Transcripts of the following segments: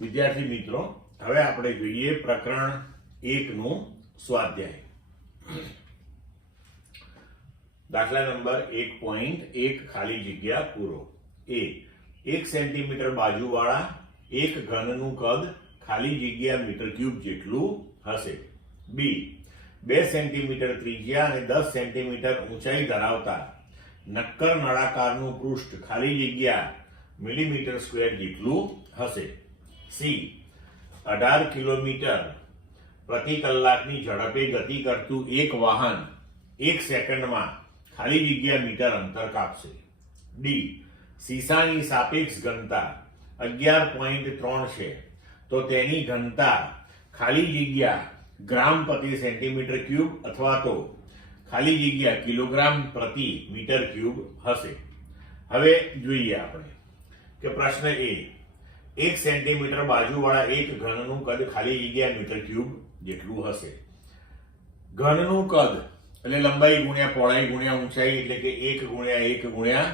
વિદ્યાર્થી મિત્રો, હવે આપણે જોઈએ પ્રકરણ 1 નું સ્વાધ્યાય. દાખલા નંબર 1.1 ખાલી જગ્યા પૂરો. એ 1 સેન્ટીમીટર બાજુવાળા એક ઘનનું કદ ખાલી જગ્યા મીટર ક્યુબ જેટલું હશે. બી 2 સેન્ટીમીટર ત્રિજ્યા અને 10 સેન્ટીમીટર ઊંચાઈ ધરાવતા નક્કર નળાકારનું પૃષ્ઠ ખાલી જગ્યા મિલીમીટર સ્ક્વેર જેટલું હશે. સી 18 કિલોમીટર પ્રતિ કલાકની ઝડપે ગતિ કરતું એક વાહન 1 સેકન્ડમાં ખાલી જગ્યા મીટર અંતર કાપશે. ડી સીસાની સાપેક્ષ ઘનતા 11.3 છે, તો તેની ઘનતા ખાલી જગ્યા ગ્રામ પ્રતિ સેન્ટીમીટર ક્યુબ અથવા તો ખાલી જગ્યા કિલોગ્રામ પ્રતિ મીટર ક્યુબ હશે. હવે જોઈએ આપણે કે પ્રશ્ન એ 1 સેન્ટીમીટર બાજુવાળા એક ઘનનું કદ ખાલી જગ્યા મીટર ક્યુબ જેટલું હશે. ઘનનું કદ એટલે લંબાઈ ગુણ્યા પહોળાઈ ગુણ્યા ઊંચાઈ, એટલે કે 1 ગુણ્યા 1 ગુણ્યા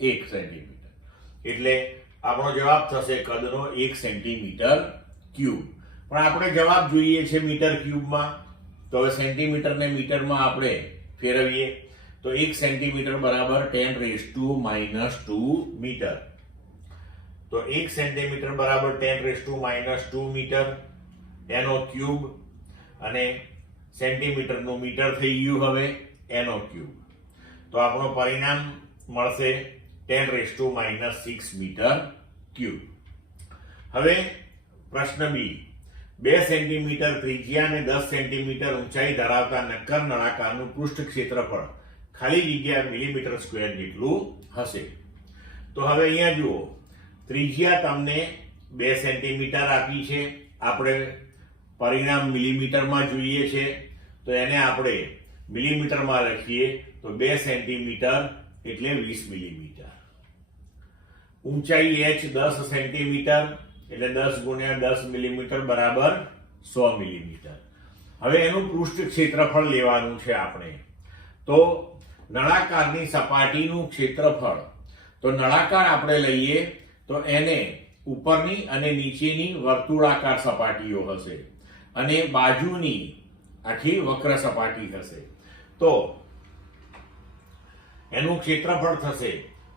1 સેન્ટીમીટર, એટલે આપણો જવાબ થશે કદનો 1 સેન્ટીમીટર ક્યુબ. પણ આપણે જવાબ જોઈએ છે મીટર ક્યુબમાં, તો હવે સેન્ટીમીટર ને મીટરમાં આપણે ફેરવીએ તો 1 સેન્ટીમીટર બરાબર 10⁻² મીટર. તો 1 સેન્ટીમીટર બરાબર 10⁻² મીટર એનો ક્યુબ, અને સેન્ટીમીટર નું મીટર થઈ ગયું હવે એનો ક્યુબ. તો આપણો પરિણામ મળશે 10⁻6 મીટર ક્યુબ. હવે પ્રશ્ન બી 2 સેન્ટીમીટર ત્રિજ્યા અને 10 સેન્ટીમીટર ઊંચાઈ ધરાવતા નક્કર નળાકારનું પૃષ્ઠ ક્ષેત્રફળ ખાલી જગ્યા મિલીમીટર સ્ક્વેર જેટલું હશે. તો હવે અહીંયા જુઓ, ત્રિજ્યા તમને 2 સેન્ટીમીટર આપી છે, આપણે પરિણામ મિલીમીટરમાં જોઈએ છે, તો એને આપણે મિલીમીટરમાં લખીએ તો 2 સેન્ટીમીટર એટલે 20 મિલીમીટર. ઊંચાઈ h 10 સેન્ટીમીટર એટલે 10 ગુણ્યા 10 મિલીમીટર બરાબર 100 મિલીમીટર. હવે એનું પૃષ્ઠ ક્ષેત્રફળ લેવાનું છે આપણે. તો નળાકારની સપાટીનું ક્ષેત્રફળ, તો નળાકાર આપણે લઈએ તો એને ઉપરની અને નીચેની વર્તુળાકાર સપાટીઓ હશે અને બાજુની આખી વક્ર સપાટી હશે. તો એનું ક્ષેત્રફળ થશે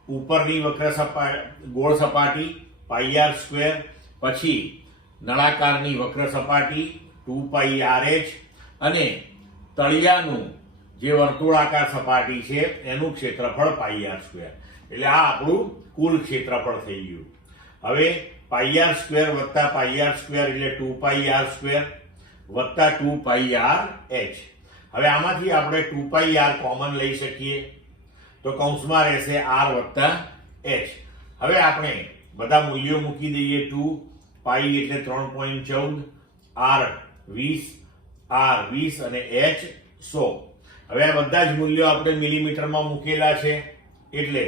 ઉપરની વક્ર ગોળ સપાટી πr², પછી નળાકારની વક્ર સપાટી 2πrh, અને તળિયાનું જે વર્તુળાકાર સપાટી છે એનું ક્ષેત્રફળ πr². એટલે આ આપણું કુલ ક્ષેત્રફળ થઈ ગયું. હવે πr² વત્તા πr² એટલે 2πr² વત્તા 2πrh. હવે આમાંથી આપણે 2πr કોમન લઈ શકીએ, તો કૌંસમાં રહેશે r વત્તા h. હવે આપણે બધા મૂલ્યો મૂકી દઈએ. 2π એટલે 3.14, r 20, r 20 અને h 100. હવે આ બધા જ મૂલ્યો આપણે મિલીમીટરમાં મૂકેલા છે, એટલે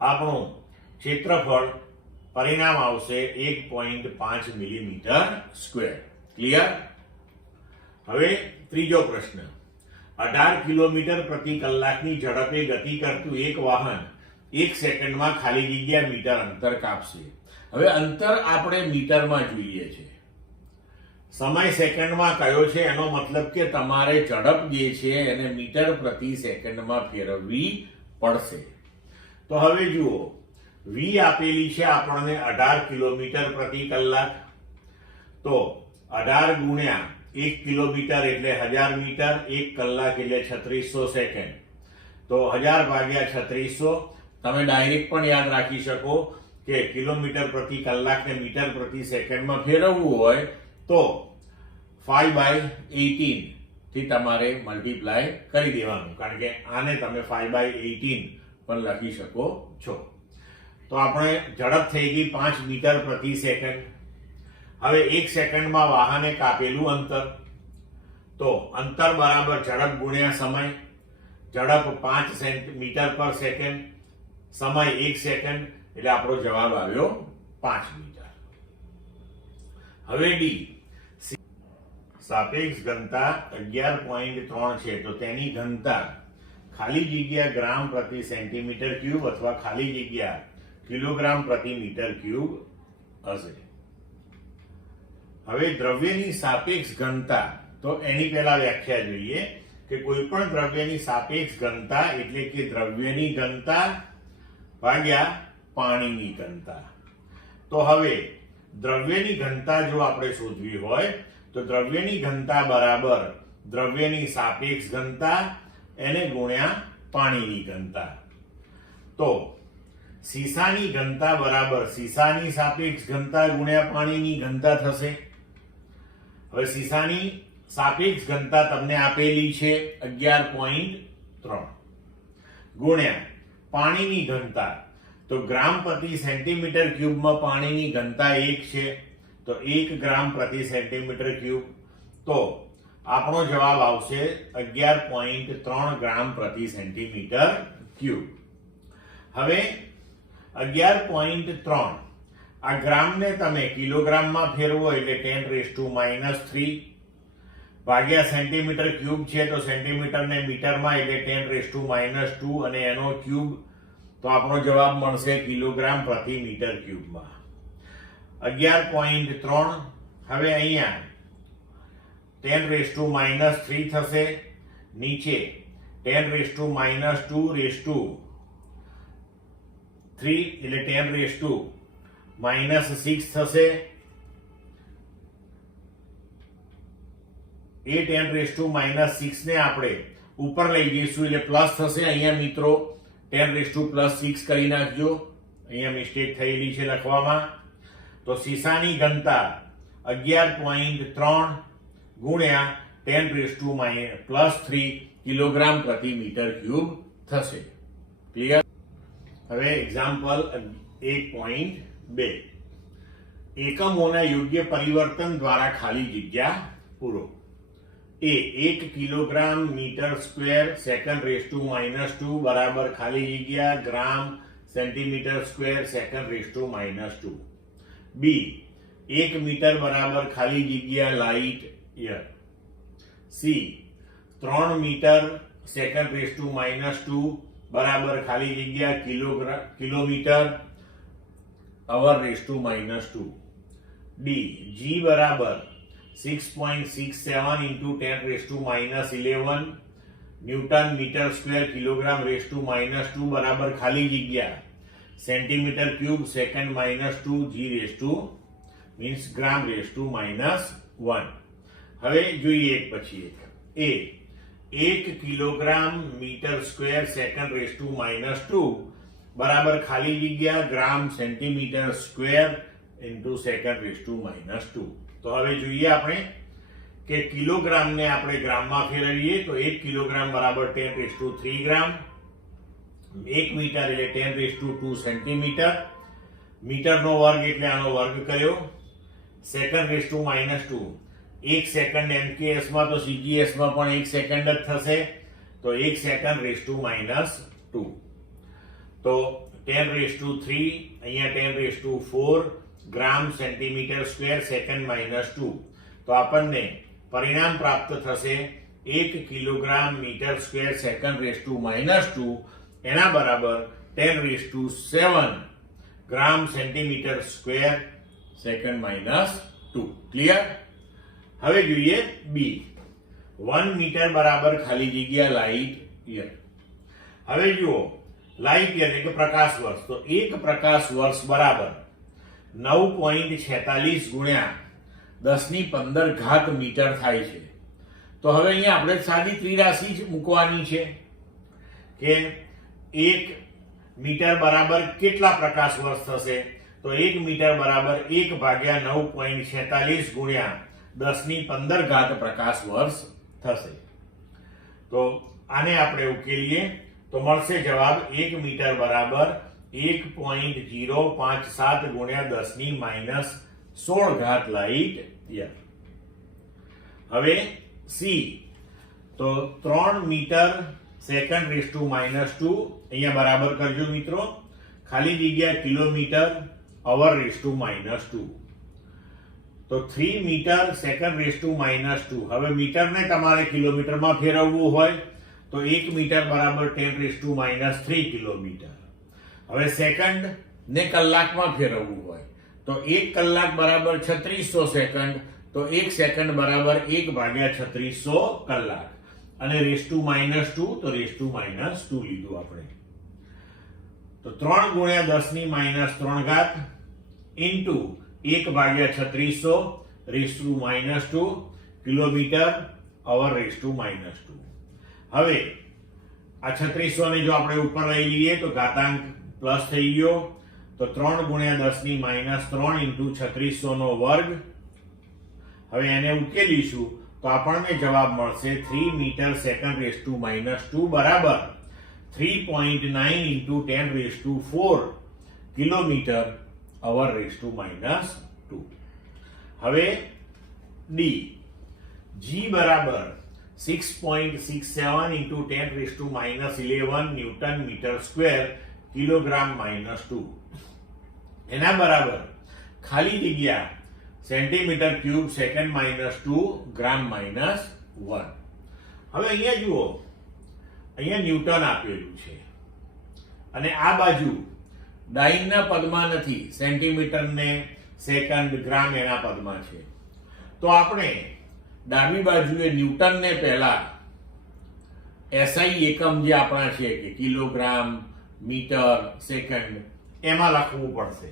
આપણું ક્ષેત્રફળ પરિણામ આવશે 1.5 મિલીમીટર સ્ક્વેર. ક્લિયર? હવે ત્રીજો પ્રશ્ન, 18 કિલોમીટર પ્રતિ કલાકની ઝડપે ગતિ કરતું એક વાહન 1 સેકન્ડમાં ખાલી જગ્યા મીટર અંતર કાપશે. હવે અંતર આપણે મીટરમાં જોઈએ છે, સમય સેકન્ડમાં કયો છે, એનો મતલબ કે તમારે ઝડપ જે છે એને મીટર પ્રતિ સેકન્ડમાં ફેરવવી પડશે. તો હવે જુઓ, v આપેલી છે આપણને 18 કિલોમીટર પ્રતિ કલાક, તો 18 ગુણ્યા 1 કિલોમીટર એટલે 1000 મીટર, 1 કલાક એટલે 3600 સેકન્ડ. તો 1000 ભાગ્યા 3600 તમે ડાયરેક્ટ પણ યાદ રાખી શકો કે કિલોમીટર પ્રતિ કલાક ને મીટર પ્રતિ સેકન્ડમાં ફેરવવું હોય તો 5/18 થી તમારે મલ્ટીપ્લાય કરી દેવાનું, કારણ કે આને તમે 5/18 પણ લખી શકો છો. તો આપણે ઝડપ થઈ ગઈ 5 મીટર પ્રતિ સેકન્ડ. હવે 1 સેકન્ડમાં વાહને કાપેલું અંતર, તો અંતર બરાબર ઝડપ ગુણ્યા સમય. ઝડપ 5 મીટર પર સેકન્ડ, સમય 1 સેકન્ડ, એટલે આપણો જવાબ આવ્યો 5 મીટર. હવે ડી સાપેક્ષ ઘનતા 11.3 છે, તો તેની ઘનતા ખાલી જગ્યા ગ્રામ પ્રતિ સેન્ટીમીટર ક્યુબ અથવા ખાલી જગ્યા કિલોગ્રામ પ્રતિ મીટર ક્યુબ હશે. હવે દ્રવ્યની સાપેક્ષ ઘનતા, તો એની પહેલા વ્યાખ્યા જોઈએ કે કોઈ પણ દ્રવ્યની સાપેક્ષ ઘનતા એટલે કે દ્રવ્યની ઘનતા ભાગ્યા પાણીની ઘનતા. તો હવે દ્રવ્યની ઘનતા જો આપણે શોધવી હોય તો દ્રવ્યની ઘનતા બરાબર દ્રવ્યની સાપેક્ષ ઘનતા એને ગુણ્યા પાણીની ઘનતા. તો સીસાની ઘનતા બરાબર સીસાની સાપેક્ષ ઘનતા ગુણ્યા પાણીની ઘનતા થશે. હવે સીસાની સાપેક્ષ ઘનતા તમને આપેલી છે 11.3 ગુણ્યા પાણીની ઘનતા, તો ગ્રામ પ્રતિ સેન્ટીમીટર ક્યુબમાં પાણીની ઘનતા 1 છે, તો 1 ગ્રામ પ્રતિ સેન્ટીમીટર ક્યુબ. તો આપણો જવાબ આવશે 11.3 ગ્રામ પ્રતિ સેન્ટીમીટર ક્યુબ. હવે 11.3 આ ગ્રામને તમે કિલોગ્રામમાં ફેરવો એટલે 10⁻³ ભાગ્યા સેન્ટીમીટર ક્યુબ છે, તો સેન્ટીમીટરને મીટરમાં એટલે 10⁻² અને એનો ક્યુબ, તો આપણો જવાબ મળશે કિલોગ્રામ પ્રતિ મીટર ક્યુબમાં. 11.3 હવે અહીંયા 10⁻³ થશે, નીચે 10⁻²⁻³ એટલે 10⁻6 થશે. એ 10⁻6 ને આપણે ઉપર લઈ જઈશું એટલે પ્લસ થશે. અહીંયા મિત્રો 10⁻6 કરી નાખજો, અહીંયા મિસ્ટેક થયેલી છે લખવામાં. તો સીસાની ઘનતા 11.3 ગુણ્યા 10⁻3 કિલોગ્રામ પ્રતિ મીટર ક્યુબ થશે. ક્લિયર? હવે એક્ઝામ્પલ 1.2 એકમોના યોગ્ય પરિવર્તન દ્વારા ખાલી જગ્યા પૂરો. એ 1 કિલોગ્રામ મીટર સ્ક્વેર સેકન્ડ⁻² બરાબર ખાલી જગ્યા ગ્રામ સેન્ટીમીટર સ્ક્વેર સેકન્ડ⁻². બી 1 મીટર બરાબર ખાલી જગ્યા લાઇટ યર. સી 3 મીટર સેકન્ડ⁻² બરાબર ખાલી જગ્યા કિલોમીટર અવર⁻². ડી જી બરાબર 6.67 into 10⁻11 ન્યૂટન મીટર સ્ક્વેર કિલોગ્રામ⁻² બરાબર ખાલી જગ્યા સેન્ટીમીટર ક્યુબ સેકન્ડ-2 g⁻² મીન્સ ગ્રામ⁻1. હવે જોઈએ એક પછી એક. એ 1 કિલોગ્રામ મીટર સ્ક્વેર સેકન્ડ⁻² બરાબર ખાલી જગ્યા ગ્રામ સેન્ટીમીટર સ્ક્વેર ઇન્ટુ સેકન્ડ⁻². તો હવે જોઈએ આપણે કે કિલોગ્રામને આપણે ગ્રામમાં ફેરવીએ તો 1 કિલોગ્રામ બરાબર 10⁻³ ગ્રામ, 1 મીટર એટલે 10⁻² સેન્ટીમીટર, મીટરનો વર્ગ એટલે આનો વર્ગ કર્યો, સેકન્ડ⁻², 1 સેકન્ડ MKS માં તો CGS માં પણ 1 સેકન્ડ જ થશે, તો 1 સેકન્ડ⁻². તો 10⁻³ અહીંયા 10⁻⁴ ગ્રામ સેન્ટીમીટર સ્ક્વેર સેકન્ડ-2. તો આપણને પરિણામ પ્રાપ્ત થશે 1 કિલોગ્રામ મીટર સ્ક્વેર સેકન્ડ⁻², એના બરાબર 10⁻7 ગ્રામ સેન્ટીમીટર સ્ક્વેર સેકન્ડ-2. ક્લિયર? હવે જોઈએ બી 1 મીટર બરાબર ખાલી જગ્યા લાઇટ યર. હવે જુઓ લાઇટ યર એટલે પ્રકાશ વર્ષ, તો 1 પ્રકાશ વર્ષ બરાબર 9.46 ગુણ્યા 10⁻15 મીટર થાય છે. તો હવે અહીંયા આપણે સાદી ત્રિરાશિ જ મૂકવાની છે કે 1 મીટર બરાબર કેટલા પ્રકાશ વર્ષ થશે, તો 1 મીટર બરાબર 1 ભાગ્યા 9.46 ગુણ્યા 10⁻15 પ્રકાશ વર્ષ થશે. તો આને આપણે ઉકેલીએ તો મળશે જવાબ 1 મીટર બરાબર 1.057 ગુણ્યા 10⁻16 લાઇટ યર. હવે સી તો 3 મીટર સેકન્ડ⁻², અહીંયા બરાબર કરજો મિત્રો, ખાલી જગ્યા કિલોમીટર અવર⁻². તો 3 મીટર સેકન્ડ⁻². હવે મીટરને તમારે કિલોમીટરમાં ફેરવવું હોય તો 1 મીટર બરાબર 10⁻³ કિલોમીટર. હવે સેકન્ડ ને કલાકમાં ફેરવવું હોય તો 1 કલાક બરાબર 3600 સેકન્ડ, તો 1 સેકન્ડ બરાબર 1/3600 કલાક, અને (-2) તો (-2) લીધું આપણે. તો 3 × 10⁻³ ઇન્ટુ 1/3600 (-2) કિલોમીટર અવર (-2). હવે આ 3600 ને જો આપણે ઉપર લઈ લઈએ તો ઘાતાંક પ્લસ થઈ ગયો, તો 3 × 10⁻³ ઇન્ટુ 3600 નો વર્ગ. હવે એને ઉકેલીશું તો આપણને જવાબ મળશે 3 મીટર સેકન્ડ (-2) બરાબર 3.9 ઇન્ટુ 10⁴ કિલોમીટર અવર (-2). હવે ડી, જી બરાબર 6.67 into 10⁻11 newton metre square kilogram -2, એના બરાબર ખાલી જગ્યા સેન્ટીમીટર ક્યુબ સેકન્ડ -2 ગ્રામ -1. હવે અહીંયા જુઓ, અહીંયા ન્યૂટન આપેલું છે અને આ બાજુ ડાઇનના પદમાં નથી, સેન્ટીમીટર ને સેકન્ડ ગ્રામ એના પદમાં છે. તો આપણે ડાબી બાજુએ ન્યૂટન ને પહેલા એસઆઈ એકમ જે આપણા છે કે કિલોગ્રામ, મીટર, સેકન્ડ એમાં લખવું પડશે.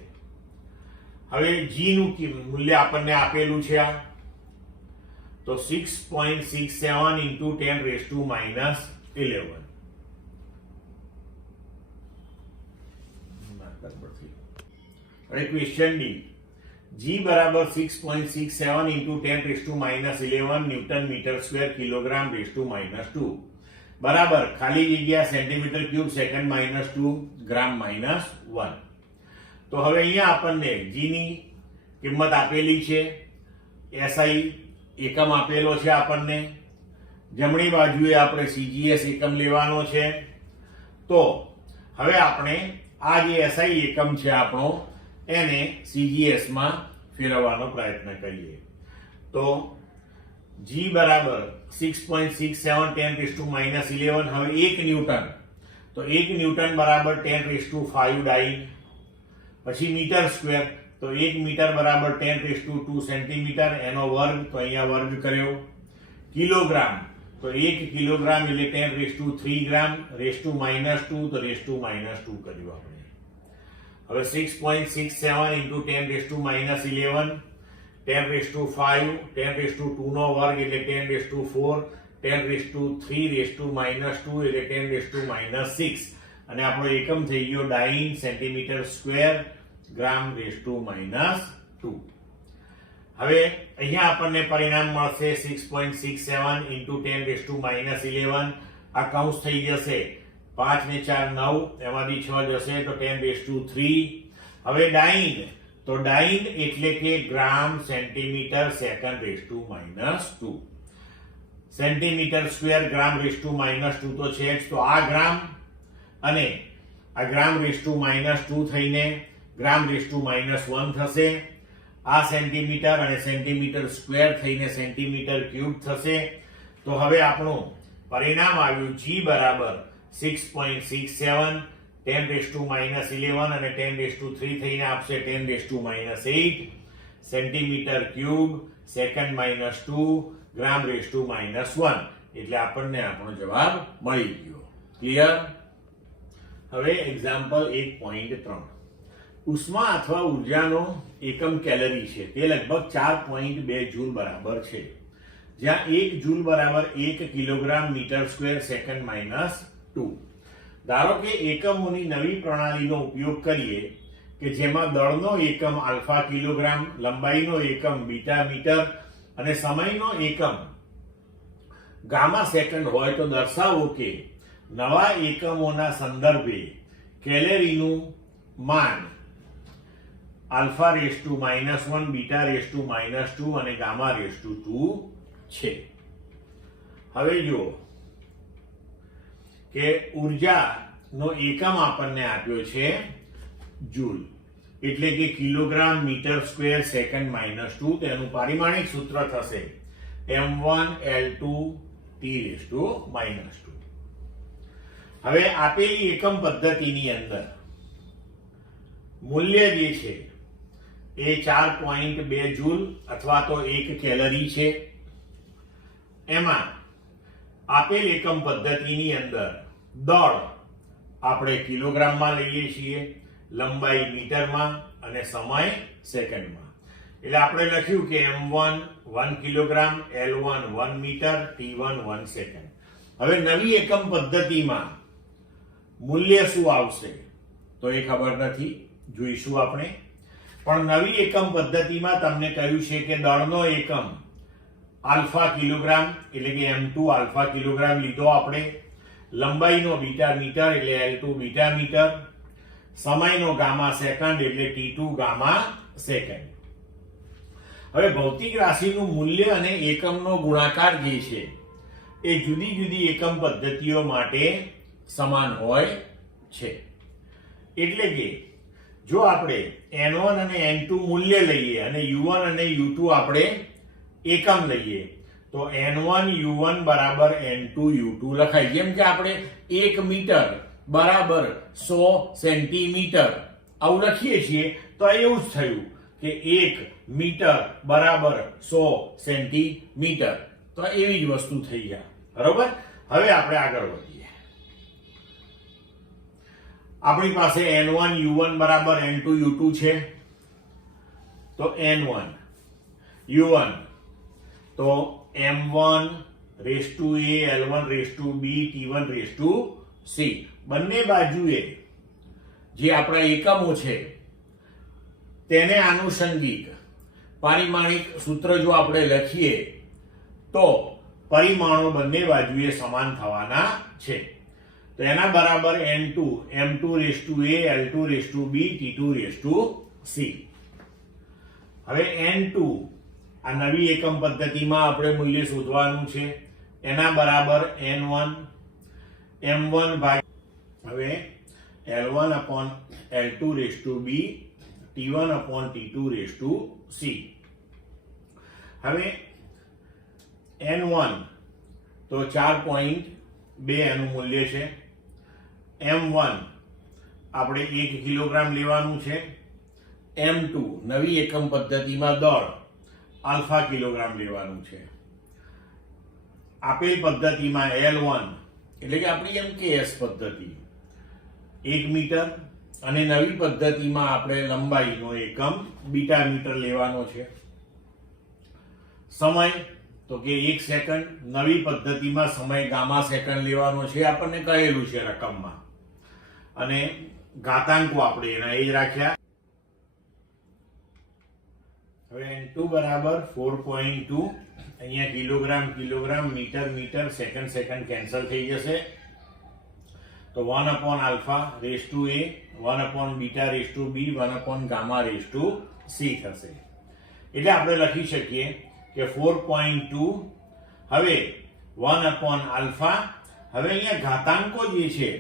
હવે જી નું મૂલ્ય આપણને આપેલું છે આ, તો 6.67 ઇન્ટુ 10⁻11. હવે ક્વેશ્ચન ડી, જી બરાબર 6.67 into 10⁻11 newton metre square kilogram (-2) બરાબર ખાલી જગ્યા સેન્ટીમીટર ક્યુબ સેકન્ડ -2 ગ્રામ -1. તો હવે અહીંયા આપણને જી ની કિંમત આપેલી છે, એસઆઈ એકમ આપેલો છે આપણને, જમણી બાજુએ આપણે સીજીએસ એકમ લેવાનો છે. તો હવે આપણે આ જે એસઆઈ એકમ છે આપણો એને સીજીએસ માં ફેરવવાનો પ્રયત્ન કરીએ. તો જી બરાબર 6.67 10⁻11. હવે 1 ન્યૂટન, તો 1 ન્યૂટન બરાબર 10⁵ ડાઇન. પછી મીટર સ્ક્વેર, તો 1 મીટર બરાબર 10⁵2 સેન્ટીમીટર, એનો વર્ગ, તો અહીંયા વર્ગ કર્યો. કિલોગ્રામ, તો 1 કિલોગ્રામ એટલે 10⁵3 ગ્રામ, (-2) તો (-2) કર્યું આપણે. હવે 6.67 ઇન્ટુ 10⁻11 10⁵5 10⁵2 નો વર્ગ એટલે 10⁴ 10⁵3 એટલે 10⁻6, અને આપણો એકમ થઈ ગયો ડાઇન, સેન્ટીમીટર સ્ક્વેર, ગ્રામ (-2). હવે અહીંયા આપણને પરિણામ મળશે 6.67 ઇન્ટુ 10⁻11. આ કૌંસ થઈ જશે 5 ને 4 9, એમાંથી 6 જશે તો 10⁵3. હવે ડાઇન, તો ડાઇન એટલે કે gram centimetre second (-2). Centimetre square gram (-2) તો છે જ, તો આ ગ્રામ અને આ ગ્રામ (-2) થઈને ગ્રામ (-1) થશે. આ સેન્ટીમીટર અને સેન્ટીમીટર સ્ક્વેર થઈને સેન્ટીમીટર ક્યુબ થશે. તો હવે આપણું પરિણામ આવ્યું જી બરાબર 6.67 10⁻11 અને 10⁻3 થઈને આપશે 10⁻8 સેન્ટીમીટર ક્યુબ સેકન્ડ -2 ગ્રામ (-1). એટલે આપણને આપણો જવાબ મળી ગયો. ક્લિયર? હવે એક્ઝામ્પલ 1.3. ઉષ્મા અથવા ઉર્જાનો એકમ કેલરી છે, તે લગભગ 4.2 જૂલ બરાબર છે, જ્યાં 1 જૂલ બરાબર 1 કિલોગ્રામ મીટર સ્ક્વેર સેકન્ડ -2. ધારો કે એકમોની નવી પ્રણાલીનો ઉપયોગ કરીએ કે જેમાં દળનો એકમ આલ્ફા કિલોગ્રામ, લંબાઈનો એકમ બીટા મીટર અને સમયનો એકમ ગામા સેકન્ડ હોય, તો દર્શાવો કે નવા એકમોના સંદર્ભે કેલરીનું માન આલ્ફા (-1), બીટા (-2) અને ગામા (2) છે. હવે જુઓ કે ઉર્જાનો એકમ આપણને આપ્યો છે જૂલ, એટલે કે કિલોગ્રામ મીટર સ્ક્વેર સેકન્ડ -2. તેનું પારિમાણિક સૂત્ર થશે m1L2T⁻². હવે આપેલી એકમ પદ્ધતિની અંદર મૂલ્ય જે છે એ 4.2 જૂલ અથવા તો 1 કેલરી છે. એમાં આપેલ એકમ પદ્ધતિની અંદર દળ આપણે કિલોગ્રામમાં લઈએ છીએ, લંબાઈ મીટરમાં અને સમય સેકન્ડમાં. એટલે આપણે લખ્યું કે m1 1 kilogram, l1 1 metre, t1 1 second. હવે નવી એકમ પદ્ધતિમાં મૂલ્ય શું આવશે તો એ ખબર નથી, જોઈશું આપણે. પણ નવી એકમ પદ્ધતિમાં તમને કહ્યું છે કે દળનો એકમ આલ્ફા કિલોગ્રામ એટલે કે m2 આલ્ફા કિલોગ્રામ લીધો આપણે, લંબાઈનો બીટા મીટર એટલે l2 બીટા મીટર, સમયનો ગામા સેકન્ડ એટલે t2 ગામા સેકન્ડ. હવે ભૌતિક રાશિનું મૂલ્ય અને એકમનો ગુણાકાર જે છે એ જુદી જુદી એકમ પદ્ધતિઓ માટે સમાન હોય છે. એટલે કે જો આપણે n1 અને n2 મૂલ્ય લઈએ અને u1 અને u2 આપણે એકમ લઈએ તો n1 u1 બરાબર n2 u2 લખાય. જેમ કે આપણે 1 મીટર બરાબર 100 સેન્ટીમીટર આવું લખીએ છીએ તો એવું જ થયું કે 1 મીટર બરાબર 100 સેન્ટીમીટર. તો એવી જ વસ્તુ થઈ ગયા. બરોબર. હવે આપણે આગળ વધીએ. આપણી પાસે n1 u1 બરાબર n2 u2 છે. તો n1 u1 તો m1 raise to a, l1 raise to b, t1 raise to c. બંને બાજુએ જે આપણા એકમો છે તેને આનુષંગિક પારિમાણિક સૂત્ર જો આપણે લખીએ તો પરિમાણો બંને બાજુએ સમાન થવાના છે. તો એના બરાબર n2 m2 raise to a, l2 raise to b, t2 raise to c. હવે n2 આ નવી એકમ પદ્ધતિમાં આપણે મૂલ્ય શોધવાનું છે. એના બરાબર n1 m1 ભાગ્યા હવે l1 upon l2 raise to b, t1 upon t2 raise to c. હવે n1 તો 4.2 એનું મૂલ્ય છે. m1 આપણે 1 કિલોગ્રામ લેવાનું છે. m2 નવી એકમ પદ્ધતિમાં દળ આલ્ફા કિલોગ્રામ લેવાનું છે. આપેલ પદ્ધતિમાં l1 એટલે કે આપણી MKS પદ્ધતિ 1 મીટર અને નવી પદ્ધતિમાં આપણે લંબાઈનો એકમ બીટા મીટર લેવાનો છે. સમય તો કે 1 સેકન્ડ, નવી પદ્ધતિમાં સમય ગામા સેકન્ડ લેવાનો છે, આપણને કહેલું છે રકમમાં. અને ઘાતાંકો આપણે એના એ જ રાખ્યા. હવે n2 બરાબર 4.2, અહીંયા kilogram kilogram, metre metre, second second cancel થઈ જશે. તો 1 upon alpha raise to a, 1 upon beta raise to b, 1 upon gamma raise to c થશે. એટલે આપણે લખી શકીએ કે 4.2 હવે 1 upon alpha. હવે અહીંયા ઘાતાંકો જે છે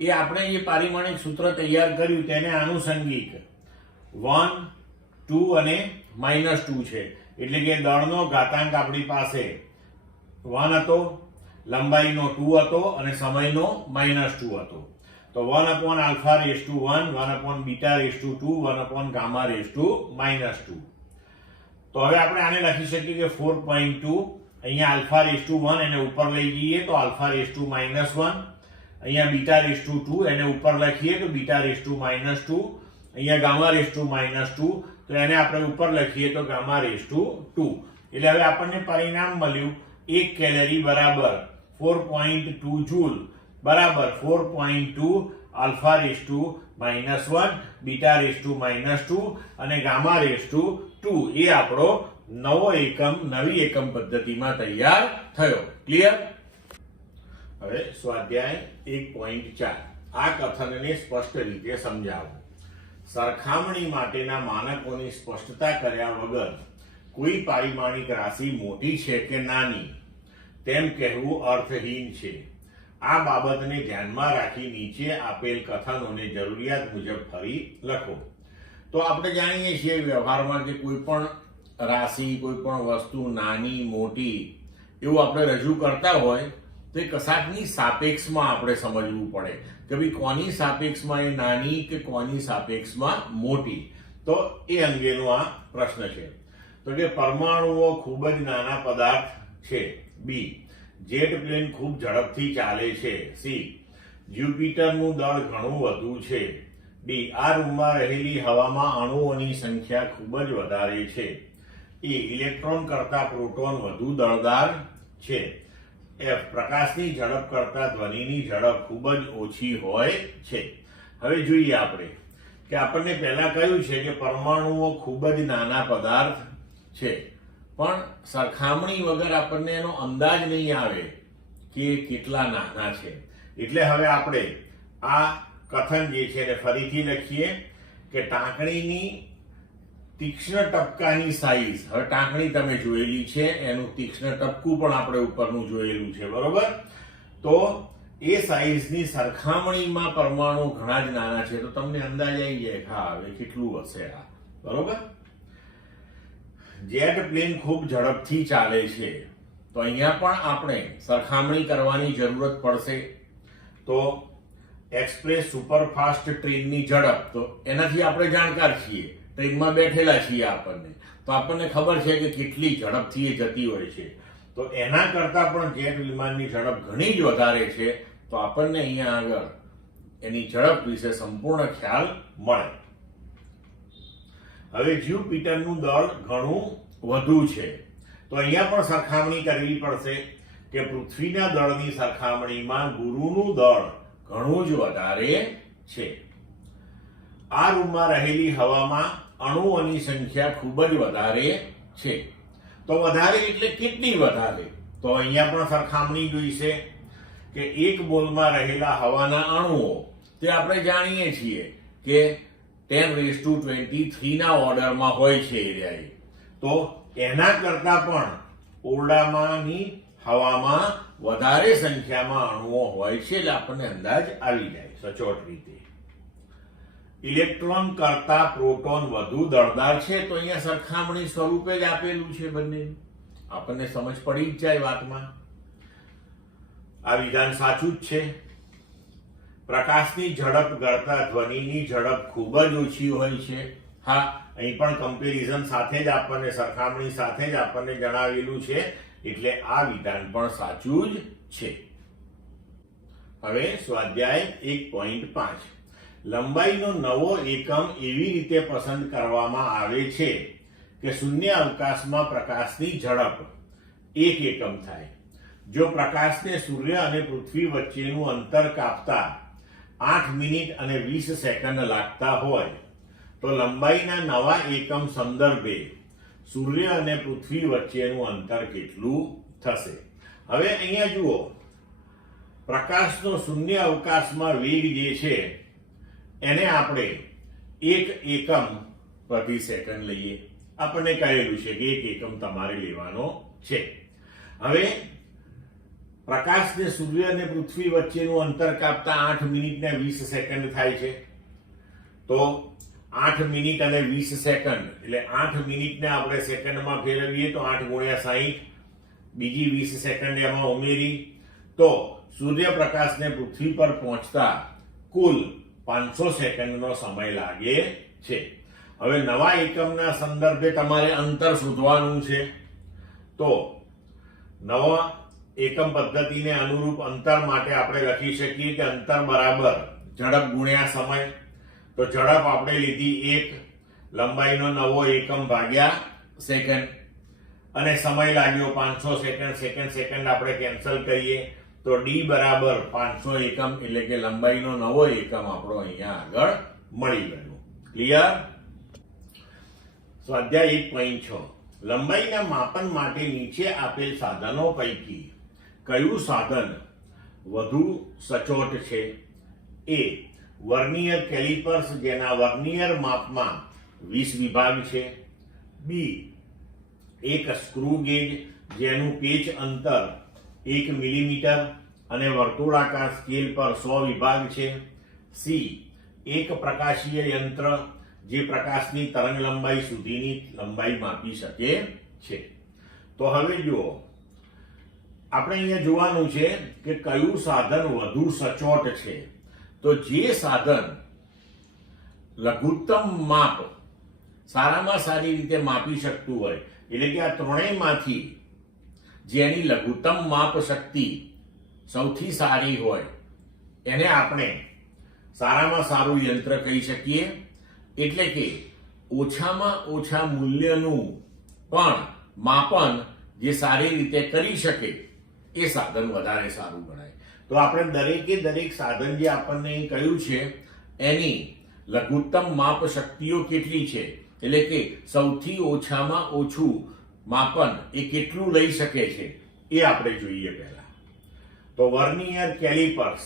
એ આપણે જે પારિમાણિક સૂત્ર તૈયાર કર્યું તેને આનુષંગિક 1, 2 અને -2 છે. એટલે કે દળનો ઘાતાંક આપણી પાસે 1 હતો, લંબાઈનો 2 હતો અને સમયનો -2 હતો. તો 1 upon alpha raise to 1, 1 upon beta raise to 2, 1 upon gamma raise to -2. તો હવે આપણે આને લખી શકીએ કે 4.2 અહીંયા alpha રેઝ ટુ 1 એને ઉપર લઈ જઈએ તો alpha રેઝ ટુ -1, અહીંયા beta રેઝ ટુ 2 એને ઉપર લખીએ તો beta રેઝ ટુ -2, અહીંયા gamma રેઝ ટુ -2 તો એને આપણે ઉપર લખીએ તો gamma રેઝ ટુ 2. એટલે હવે આપણને પરિણામ મળ્યું 1 કેલરી બરાબર 4.2 જૂલ બરાબર 4.2 alpha raise to -1, beta raise to -2 અને gamma રેઝ ટુ 2. એ આપણો નવો એકમ નવી એકમ પદ્ધતિમાં તૈયાર થયો. ક્લિયર? હવે સ્વાધ્યાય 1.4 આ કથનને સ્પષ્ટ રીતે સમજાવો. સરખામણી માટેના માનકોની સ્પષ્ટતા કર્યા વગર કોઈ પારિમાણિક રાશિ મોટી છે કે નાની તેમ કહેવું અર્થહીન છે. આ બાબતને ધ્યાનમાં રાખી નીચે આપેલ કથનોને જરૂરિયાત મુજબ ફરી લખો. તો આપણે જાણીએ છીએ વ્યવહારમાં કે કોઈ પણ રાશિ, કોઈ પણ વસ્તુ નાની મોટી એવું આપણે રજૂ કરતા હોય તો એ કશાકની સાપેક્ષમાં આપણે સમજવું પડે કે ભાઈ કોની સાપેક્ષમાં એ નાની કે કોની સાપેક્ષમાં મોટી. તો તો એ અંગેનો આ પ્રશ્ન છે. તો કે પરમાણુઓ ખૂબ જ નાના પદાર્થ છે. બી, જેટ પ્લેન ખૂબ ઝડપથી ચાલે છે. સી, જ્યુપિટરનું દળ ઘણું વધુ છે. ડી, આ રૂમમાં રહેલી હવામાં અણુઓની સંખ્યા ખૂબ જ વધારે છે. ઈ, ઇલેક્ટ્રોન કરતા પ્રોટોન વધુ દળદાર છે. એફ, પ્રકાશની ઝડપ કરતા ધ્વનિની ઝડપ ખૂબ જ ઓછી હોય છે. હવે જોઈએ આપણે કે આપણને પહેલા કહ્યું છે કે પરમાણુઓ ખૂબ જ નાના પદાર્થ છે, પણ સરખામણી વગર આપણને એનો અંદાજ નહીં આવે કે કેટલા નાના છે. એટલે હવે આપણે આ કથન જે છે એને ફરીથી લખીએ કે ટાંકણીની તીક્ષ્ણ ટપકાની સાઈઝ. હવે ટાંકણી તમે જોયેલી છે, એનું તીક્ષ્ણ ટપકું પણ આપણે ઉપરનું જોયેલું છે, બરોબર? તો એ સાઈઝની સરખામણીમાં પરમાણુ ઘણા જ નાના છે. તો તમને અંદાજ આવી જાય કે હા હવે કેટલું હશે આ, બરોબર? જેટ પ્લેન ખૂબ ઝડપથી ચાલે છે. તો અહીંયા પણ આપણે સરખામણી કરવાની જરૂરત પડશે. તો એક્સપ્રેસ સુપરફાસ્ટ ટ્રેનની ઝડપ, તો એનાથી આપણે જાણકાર છીએ, ટ્રેનમાં બેઠેલા છીએ આપણને, તો આપણને ખબર છે કે કેટલી ઝડપથી એ જતી હોય છે. તો એના કરતા પણ જેટ વિમાનની ઝડપ ઘણી જ વધારે છે. તો આપણને અહીંયા આગળ એની ઝડપ વિશે સંપૂર્ણ ખ્યાલ મળે. હવે જ્યુપિટરનું દળ ઘણું વધુ છે. તો અહીંયા પણ સરખામણી કરવી પડશે કે પૃથ્વીના દળની સરખામણીમાં ગુરુનું દળ ઘણું જ વધારે છે. આ રૂમમાં રહેલી હવામાં અણુઓની સંખ્યા ખૂબ જ વધારે છે. તો વધારે એટલે કેટલી વધારે? તો અહીંયા પણ સરખામણી જોઈશે કે એક મોલમાં રહેલા હવાના અણુઓ, તે આપણે જાણીએ છીએ કે 10⁻23 ના ઓર્ડરમાં હોય છે એરિયા. તો એના કરતા પણ ઓરડામાંની હવામાં વધારે સંખ્યામાં અણુઓ હોય છે, એટલે આપણને અંદાજ આવી જાય સચોટ રીતે. ઇલેક્ટ્રોન કરતા પ્રોટોન વધુ દળદાર છે. તો અહીંયા સરખામણી સ્વરૂપે જ આપેલું છે બંને, આપણને સમજ પડી જ જાય વાતમાં. આ વિધાન સાચું જ છે. પ્રકાશની ઝડપ કરતા ધ્વનિની ઝડપ ખૂબ જ ઓછી હોય છે. હા, અહીં પણ કમ્પેરિઝન સાથે જ આપણને, સરખામણી સાથે જ આપણને જણાવેલું છે, એટલે આ વિધાન પણ સાચું જ છે. હવે સ્વાધ્યાય 1.5. લંબાઈનો નવો એકમ એવી રીતે પસંદ કરવામાં આવે છે કે શૂન્ય અવકાશમાં પ્રકાશની ઝડપ 1 એકમ થાય. જો પ્રકાશને સૂર્ય અને પૃથ્વી વચ્ચેનું અંતર કાપતા 8 મિનિટ અને 20 સેકન્ડ લાગતા હોય તો લંબાઈના નવા એકમ સંદર્ભે સૂર્ય અને પૃથ્વી વચ્ચેનું અંતર કેટલું થશે? હવે અહીંયા જુઓ, પ્રકાશનો શૂન્ય અવકાશમાં વેગ જે છે એને આપણે 1 એકમ પ્રતિ સેકન્ડ લઈએ. આપણને કહેલું છે કે 1 એકમ તમારે લેવાનો છે. હવે પ્રકાશને સૂર્ય અને પૃથ્વી વચ્ચેનું અંતર કાપતા 8 મિનિટ ને 20 સેકન્ડ થાય છે. તો 8 મિનિટ અને 20 સેકન્ડ એટલે 8 મિનિટને આપણે સેકન્ડમાં ફેરવીએ તો 8 × 60, બીજી 20 સેકન્ડ એમાં ઉમેરી તો સૂર્યપ્રકાશને પૃથ્વી પર પહોંચતા કુલ 500 સેકન્ડનો સમય લાગે છે. હવે નવા એકમના સંદર્ભે તમારે અંતર શોધવાનું છે. તો નવા એકમ પદ્ધતિને અનુરૂપ અંતર માટે આપણે લખી શકીએ કે અંતર બરાબર ઝડપ ગુણ્યા સમય. તો ઝડપ આપણે લીધી 1, લંબાઈનો નવો એકમ ભાગ્યા સેકન્ડ, અને સમય લાગ્યો 500 સેકન્ડ. સેકન્ડ આપણે કેન્સલ કરીએ તો ડી બરાબર 500 એકમ, એટલે કે લંબાઈનો નવો એકમ આપણો અહીંયા આગળ મળી ગયો. ક્લિયર? સ્વાધ્યાય 1.6. લંબાઈના માપન માટે નીચે આપેલ સાધનો પૈકી કયું સાધન વધુ સચોટ છે? એ, વર્નિયર કેલિપર્સ, જેના વર્નિયર માપમાં 20 વિભાગ છે. બી, એક સ્ક્રૂ ગેજ જેનું પેચ અંતર 1 મિલીમીટર અને વર્તુળાકાર સ્કેલ પર 100 વિભાગ છે. સી, એક પ્રકાશીય યંત્ર જે પ્રકાશની તરંગ લંબાઈ સુધીની લંબાઈ માપી શકે છે. તો હવે જુઓ, આપણે અહીંયા જોવાનું છે કે કયું સાધન વધુ સચોટ છે. તો જે સાધન લઘુત્તમ માપ સારામાં સારી રીતે માપી શકતું હોય, એટલે કે આ ત્રણેયમાંથી જેની લઘુત્તમ માપ શક્તિ સૌથી સારી હોય એને આપણે સારામાં સારું યંત્ર કહી શકીએ. એટલે કે ઓછામાં ઓછા મૂલ્યનું પણ માપન જે સારી રીતે કરી શકે એ સાધન વધારે સારું ગણાય. તો આપણે દરેકે દરેક સાધન જે આપણને કહ્યું છે એની લઘુત્તમ માપ શક્તિઓ કેટલી છે, એટલે કે સૌથી ઓછામાં ઓછું માપન એ કેટલું લઈ શકે છે એ આપણે જોઈએ પહેલા. તો વર્નિયર કેલિપર્સ,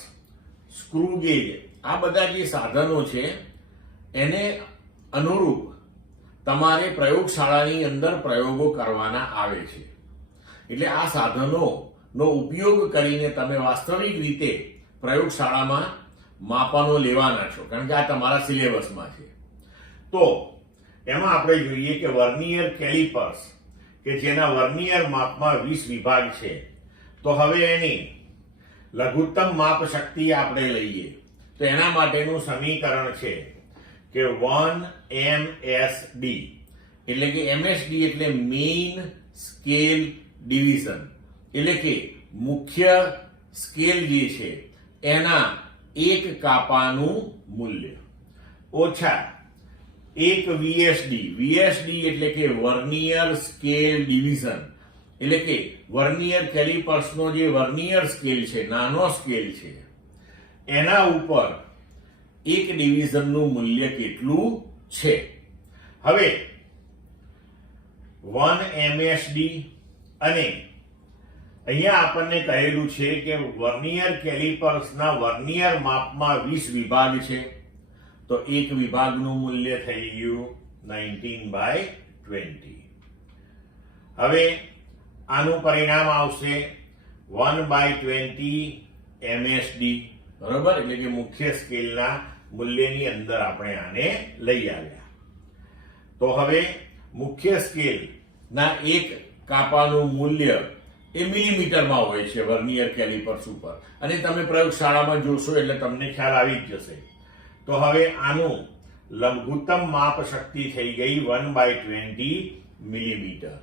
સ્ક્રૂ ગેજ, આ બધા જે સાધનો છે એને અનુરૂપ તમારે પ્રયોગશાળાની અંદર પ્રયોગો કરવાના આવે છે. એટલે આ સાધનોનો ઉપયોગ કરીને તમે વાસ્તવિક રીતે પ્રયોગશાળામાં માપનો લેવાના છો, કારણ કે આ તમારા સિલેબસમાં છે. તો એમાં આપણે જોઈએ કે વર્નિયર કેલિપર્સ કે જેના વર્નિયર માપમાં 20 વિભાગ છે, તો હવે એની લઘુત્તમ માપ શક્તિ આપણે લઈએ તો એના માટેનું સમીકરણ છે કે 1MSD, એટલે કે MSD એટલે મેઇન સ્કેલ ડિવિઝન, એટલે કે મુખ્ય સ્કેલ જે છે એના એક કાપાનું મૂલ્ય ઓછા એક VSD. VSD એટલે કે વર્નિયર સ્કેલ ડિવિઝન, એટલે કે વર્નિયર કેલિપર્સનો જે વર્નિયર સ્કેલ છે, નાનો સ્કેલ છે, એના ઉપર એક ડિવિઝનનું મૂલ્ય કેટલું છે. હવે 1MSD અને અહીંયા આપણને કહેલું છે કે વર્નિયર કેલિપર્સના વર્નિયર માપમાં 20 વિભાગ છે, તો એક વિભાગનું મૂલ્ય થઈ ગયું 19/20. હવે આનું પરિણામ આવશે 1/20 MSD, બરોબર. એટલે કે મુખ્ય સ્કેલના મૂલ્યની અંદર આપણે આને લઈ આવ્યા. તો હવે મુખ્ય સ્કેલના એક કાપાનું મૂલ્ય એ મિલીમીટરમાં હોય છે વર્નિયર કેલિપર્સ ઉપર, અને તમે પ્રયોગશાળામાં જોશો એટલે તમને ખ્યાલ આવી જ જશે. તો હવે આનું લઘુત્તમ માપ શક્તિ થઈ ગઈ 1/20 મિલીમીટર.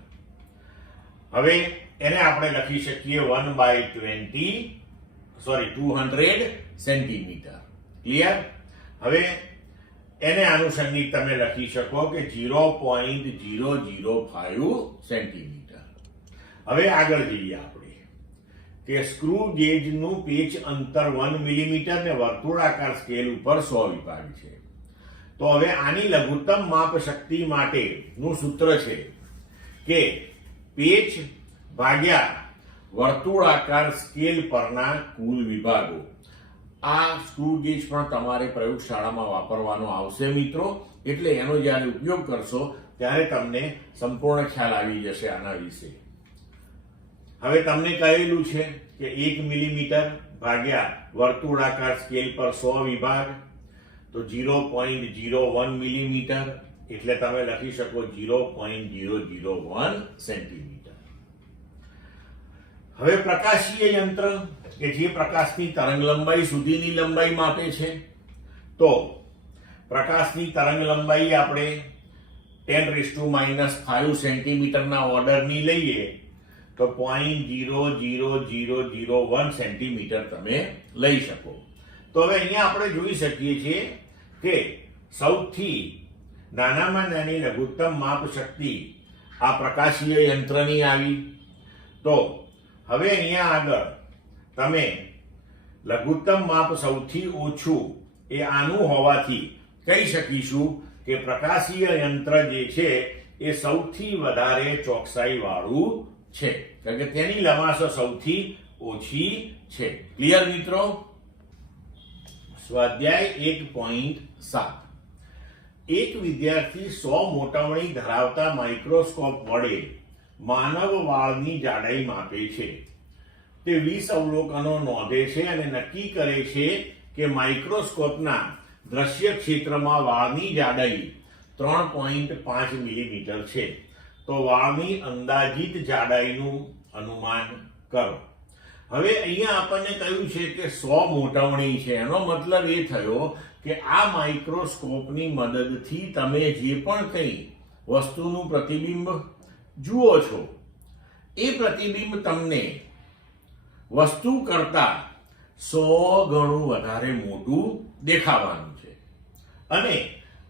હવે એને આપણે લખી શકીએ 200 સેન્ટીમીટર. ક્લિયર? હવે એને અનુસંધિત તમે લખી શકો કે 0.005 સેન્ટીમીટર. હવે આગળ જઈએ આપણે કે સ્ક્રૂ ગેજનું પેચ અંતર 1 મિલીમીટર ને વર્તુળાકાર સ્કેલ ઉપર 100 વિભાગ છે. તો હવે આની લઘુત્તમ માપ શક્તિ માટેનું સૂત્ર છે કે પેચ ભાગ્યા વર્તુળાકાર સ્કેલ પરના કુલ વિભાગો. આ સ્ક્રૂ ગેજ પણ તમારે પ્રયોગશાળામાં વાપરવાનો આવશે મિત્રો, એટલે એનો જ્યારે ઉપયોગ કરશો ત્યારે તમને સંપૂર્ણ ખ્યાલ આવી જશે આના વિશે. હવે તમને કહેલું છે કે 1 મિલીમીટર ભાગ્યા વર્તુળાકાર સ્કેલ પર 100 વિભાગ, તો 0.01 મિલીમીટર, એટલે તમે લખી શકો 0.001 સેન્ટીમીટર. હવે પ્રકાશીય યંત્ર કે જે પ્રકાશની તરંગ લંબાઈ સુધીની લંબાઈ માપે છે, તો પ્રકાશની તરંગ લંબાઈ આપણે 10⁻⁵ સેન્ટીમીટરના ઓર્ડરની લઈએ તો 0.00001 સેન્ટીમીટર તમે લઈ શકો. તો હવે અહીંયા આપણે જોઈ શકીએ છીએ કે સૌથી નાનામાં નાની લઘુત્તમ માપ શક્તિ આ પ્રકાશીય યંત્રની આવી. તો હવે અહીંયા આગળ તમે લઘુત્તમ માપ સૌથી ઓછું એ આનું હોવાથી કહી શકીશું કે પ્રકાશીય યંત્ર જે છે એ સૌથી વધારે ચોકસાઈ વાળું છે, કારણ કે તેની લંબાઈ સૌથી ઓછી છે. ક્લિયર મિત્રો? સ્વાધ્યાય 1.7. એક વિદ્યાર્થી 100 મોટવણી ધરાવતા માઇક્રોસ્કોપ વડે માનવ વાળની જાડાઈ માપે છે. તે 20 અવલોકનો નોંધે છે અને નક્કી કરે છે કે માઇક્રોસ્કોપના દ્રશ્ય ક્ષેત્રમાં વાળની જાડાઈ 3.5 મિલીમીટર છે. તો વાળની અંદાજિત જાડાઈનું અનુમાન કરો. હવે અહીંયા આપણને કહ્યું છે કે 100 મોટવણી છે, એનો મતલબ એ થયો કે આ માઇક્રોસ્કોપની મદદથી તમે જે પણ કંઈ વસ્તુનું પ્રતિબિંબ જુઓ છો એ પ્રતિબિંબ તમને વસ્તુ કરતા 100 ગણું વધારે મોટું દેખાવાનું છે અને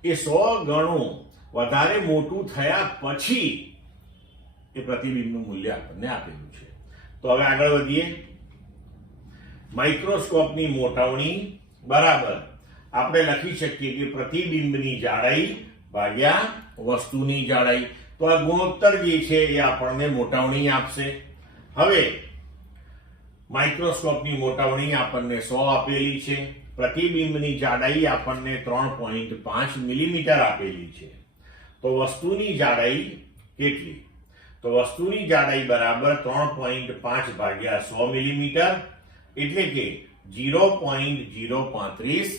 એ 100 ગણું વધારે મોટું થયા પછી એ પ્રતિબિંબનું મૂલ્ય આપણને આપેલું છે. તો હવે આગળ વધીએ. માઇક્રોસ્કોપની મોટાવણી બરાબર આપણે લખી શકીએ કે પ્રતિબિંબની જાડાઈ ભાગ્યા વસ્તુની જાડાઈ. તો આ ગુણોત્તર જે છે એ આપણને મોટાવણી આપશે. હવે માઇક્રોસ્કોપની મોટાવણી આપણને 100 આપેલી છે, પ્રતિબિંબની જાડાઈ આપણને 3.5 મિલીમીટર આપેલી છે. તો વસ્તુની જાડાઈ કેટલી? તો વસ્તુની જાડાઈ બરાબર 3.5 ભાગ્યા 100 મિલીમીટર એટલે કે 0.035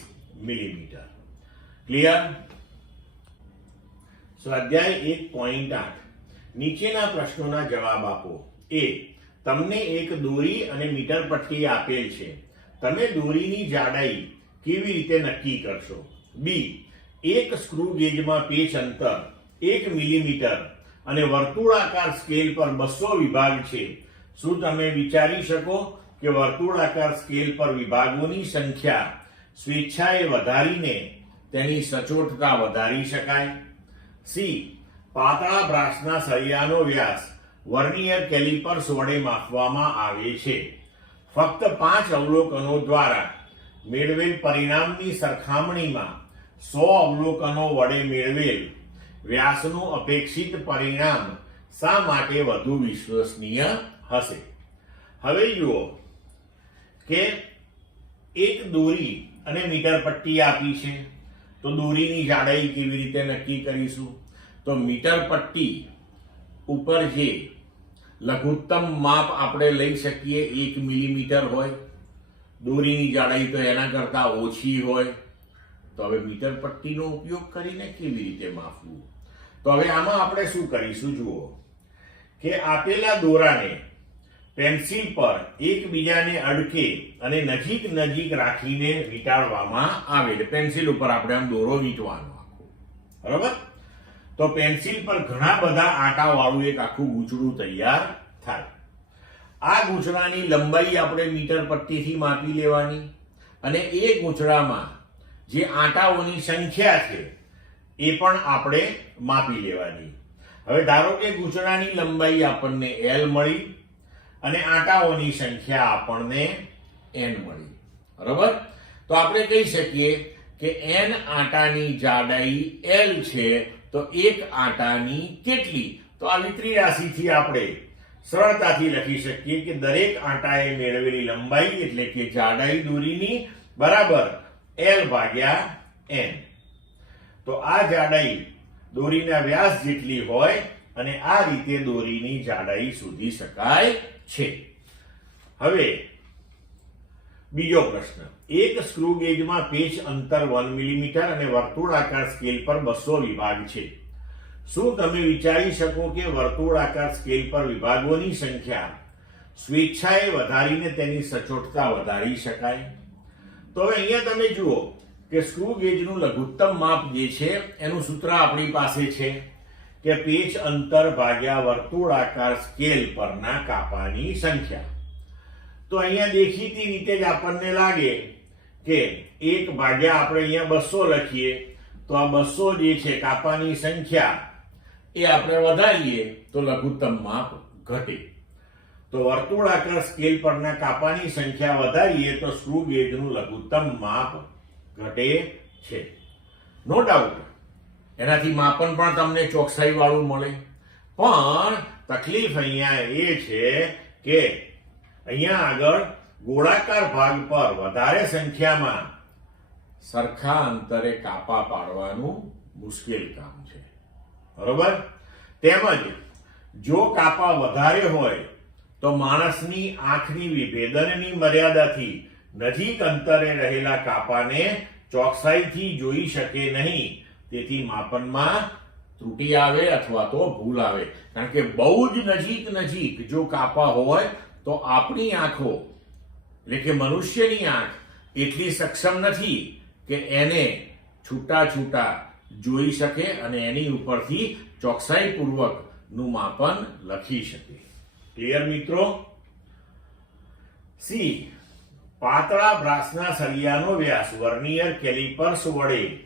મિલીમીટર. ક્લિયર? સ્વાધ્યાય 1.8 નીચેના પ્રશ્નોના જવાબ આપો. એ તમને એક દોરી અને મીટર પટ્ટી આપેલ છે, તમે દોરીની જાડાઈ કેવી રીતે નક્કી કરશો? બી. એક સ્ક્રૂ ગેજમાં પેચ અંતર 1 મિલીમીટર અને વર્તુળાકાર સ્કેલ પર 200 વિભાગ છે. શું તમે વિચારી શકો કે વર્તુળાકાર સ્કેલ પર વિભાગોની સંખ્યા સ્વેચ્છાએ વધારીને તેની સચોટતા વધારી શકાય? સી. પાતળા બ્રાસના સળિયાનો વ્યાસ વર્નિયર કેલિપર્સ વડે માપવામાં આવે છે. ફક્ત 5 અવલોકનો દ્વારા મેળવેલ પરિણામની સરખામણીમાં 100 અવલોકનો વડે મેળવેલ વ્યાસનું અપેક્ષિત પરિણામ શા માટે વધુ વિશ્વસનીય હશે? હવે જુઓ કે એક દોરી અને મીટર પટ્ટી આપી છે, તો દોરીની જાડાઈ કેવી રીતે નક્કી કરીશું? તો મીટર પટ્ટી ઉપર જે લઘુત્તમ માપ આપણે લઈ શકીએ 1 મિલીમીટર હોય, દોરીની જાડાઈ તો એના કરતા ઓછી હોય. તો હવે મીટર પટ્ટીનો ઉપયોગ કરીને કેવી રીતે માપવું? તો હવે આમાં આપણે શું કરીશું? જુઓ કે આપેલા દોરાને પેન્સિલ પર એકબીજાને અડકે અને નજીક નજીક રાખીને વીંટાળવામાં આવે. પેન્સિલ ઉપર આપણે આમ દોરો વીંટવાનો આખો, બરાબર? તો પેન્સિલ પર ઘણા બધા આટા વાળું એક આખું ગૂંચળું તૈયાર થાય. આ ગૂંચળાની લંબાઈ આપણે મીટર પટ્ટીથી માપી લેવાની અને એ ગૂંચળામાં જે આટાઓની સંખ્યા છે એ પણ આપણે માપી લેવાની. હવે ધારો કે ગૂંચળાની લંબાઈ આપણને L મળી અને આટાઓની સંખ્યા આપણને N મળી, બરાબર? તો આપણે કહી શકીએ કે N આટાની જાડાઈ L છે, તો એક આટાની કેટલી? તો આવી ત્રિરાશીથી આપણે સરળતાથી લખી શકીએ કે દરેક આટાએ મેળવેલી લંબાઈ એટલે કે જાડાઈ દોરીની બરાબર L ભાગ્યા N. તો આ જાડાઈ દોરીના વ્યાસ જેટલી હોય અને આ રીતે દોરીની જાડાઈ શોધી શકાય છે. હવે બીજો પ્રશ્ન. એક સ્ક્રૂ ગેજમાં પેચ અંતર 1 મિલીમીટર અને વર્તુળાકાર સ્કેલ પર 200 વિભાગ છે. શું તમે વિચારી શકો કે વર્તુળાકાર સ્કેલ પર વિભાગોની સંખ્યા સ્વેચ્છાએ વધારીને તેની સચોટતા વધારી શકાય? તો હવે અહીંયા તમે જુઓ કે સ્ક્રૂ ગેજનું લઘુત્તમ માપ જે છે એનું સૂત્ર આપણી પાસે છે કે પેચ અંતર ભાગ્યા વર્તુળાકાર સ્કેલ પરના કાપાની સંખ્યા. તો અહીંયા દેખીતી રીતે જ આપણને લાગે કે 1 ભાગ્યા આપણે અહીંયા 200 લખીએ તો આ 200 જે છે કાપાની સંખ્યા એ આપણે વધારીએ તો લઘુત્તમ માપ ઘટે. તો વર્તુળાકાર સ્કેલ પરના કાપાની સંખ્યા વધારીએ તો સ્ક્રૂ ગેજનું લઘુત્તમ માપ ઘટે છે. નો ડાઉટ એનાથી માપન પણ તમને ચોકસાઈ વાળું મળે, પણ તકલીફ અહીંયા એ છે કે અહીંયા આગળ ગોળાકાર ભાગ પર વધારે સંખ્યામાં સરખા અંતરે કાપા પાડવાનું મુશ્કેલ કામ છે, બરોબર? તેમજ જો કાપા વધારે હોય તો માણસની આંખની વિભેદનની મર્યાદાથી નજીક અંતરે રહેલા કાપાને ચોકસાઈથી જોઈ શકે નહીં, તેથી માપનમાં ત્રુટિ આવે અથવા તો ભૂલ આવે. કારણ કે બહુ જ નજીક જો કાપા હોય તો આપણી આંખો એટલે કે મનુષ્યની આંખ એટલી સક્ષમ નથી કે એને છૂટા છૂટા જોઈ શકે અને એની ઉપરથી ચોકસાઈપૂર્વક નું માપન લખી શકે. ક્લિયર મિત્રો? સી, પાતળા બ્રાસના સળિયાનો વ્યાસ વર્નિયર કેલિપર્સ વડે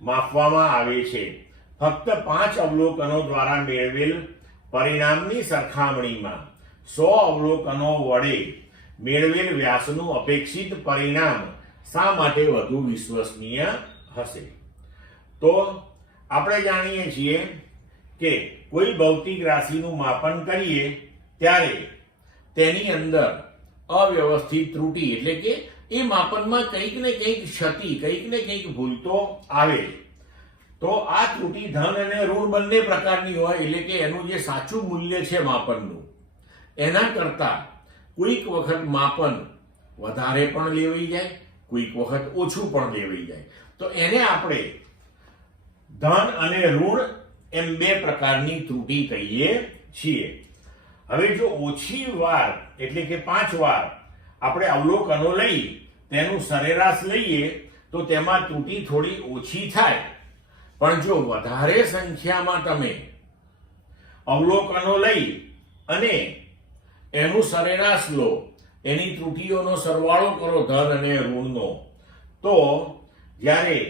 માપવામાં આવે છે. ફક્ત 5 અવલોકનો દ્વારા મેળવેલ પરિણામની સરખામણીમાં 100 અવલોકનો વડે મેળવેલ વ્યાસનું અપેક્ષિત પરિણામ શા માટે વધુ વિશ્વસનીય હશે? તો આપણે જાણીએ છીએ કે કોઈ ભૌતિક રાશિનું માપન કરીએ ત્યારે તેની અંદર અવ્યવસ્થિત ત્રુટિ એટલે કે એ માપનમાં કંઈક ને કંઈક ક્ષતિ, કંઈક ને કંઈક ભૂલ તો આવે. તો આ ત્રુટિ ધન અને ઋણ બંને પ્રકારની હોય, એટલે કે એનું જે સાચું મૂલ્ય છે માપનનું એના કરતા કોઈક વખત માપન વધારે પણ લેવાઈ જાય, કોઈક વખત ઓછું પણ લેવાઈ જાય. તો એને આપણે ધન અને ઋણ એમ 2 પ્રકારની ત્રુટિ કહીએ છીએ. હવે જો ઓછી વાર એટલે કે 5 વાર આપણે અવલોકનો લઈ તેનું સરેરાશ લઈએ તો તેમાં ત્રુટિ થોડી ઓછી થાય. પણ જો વધારે સંખ્યામાં તમે અવલોકનો લઈ અને એનું સરેરાશ લો, એની ત્રુટિઓનો સરવાળો કરો ધન અને ઋણનો, તો જ્યારે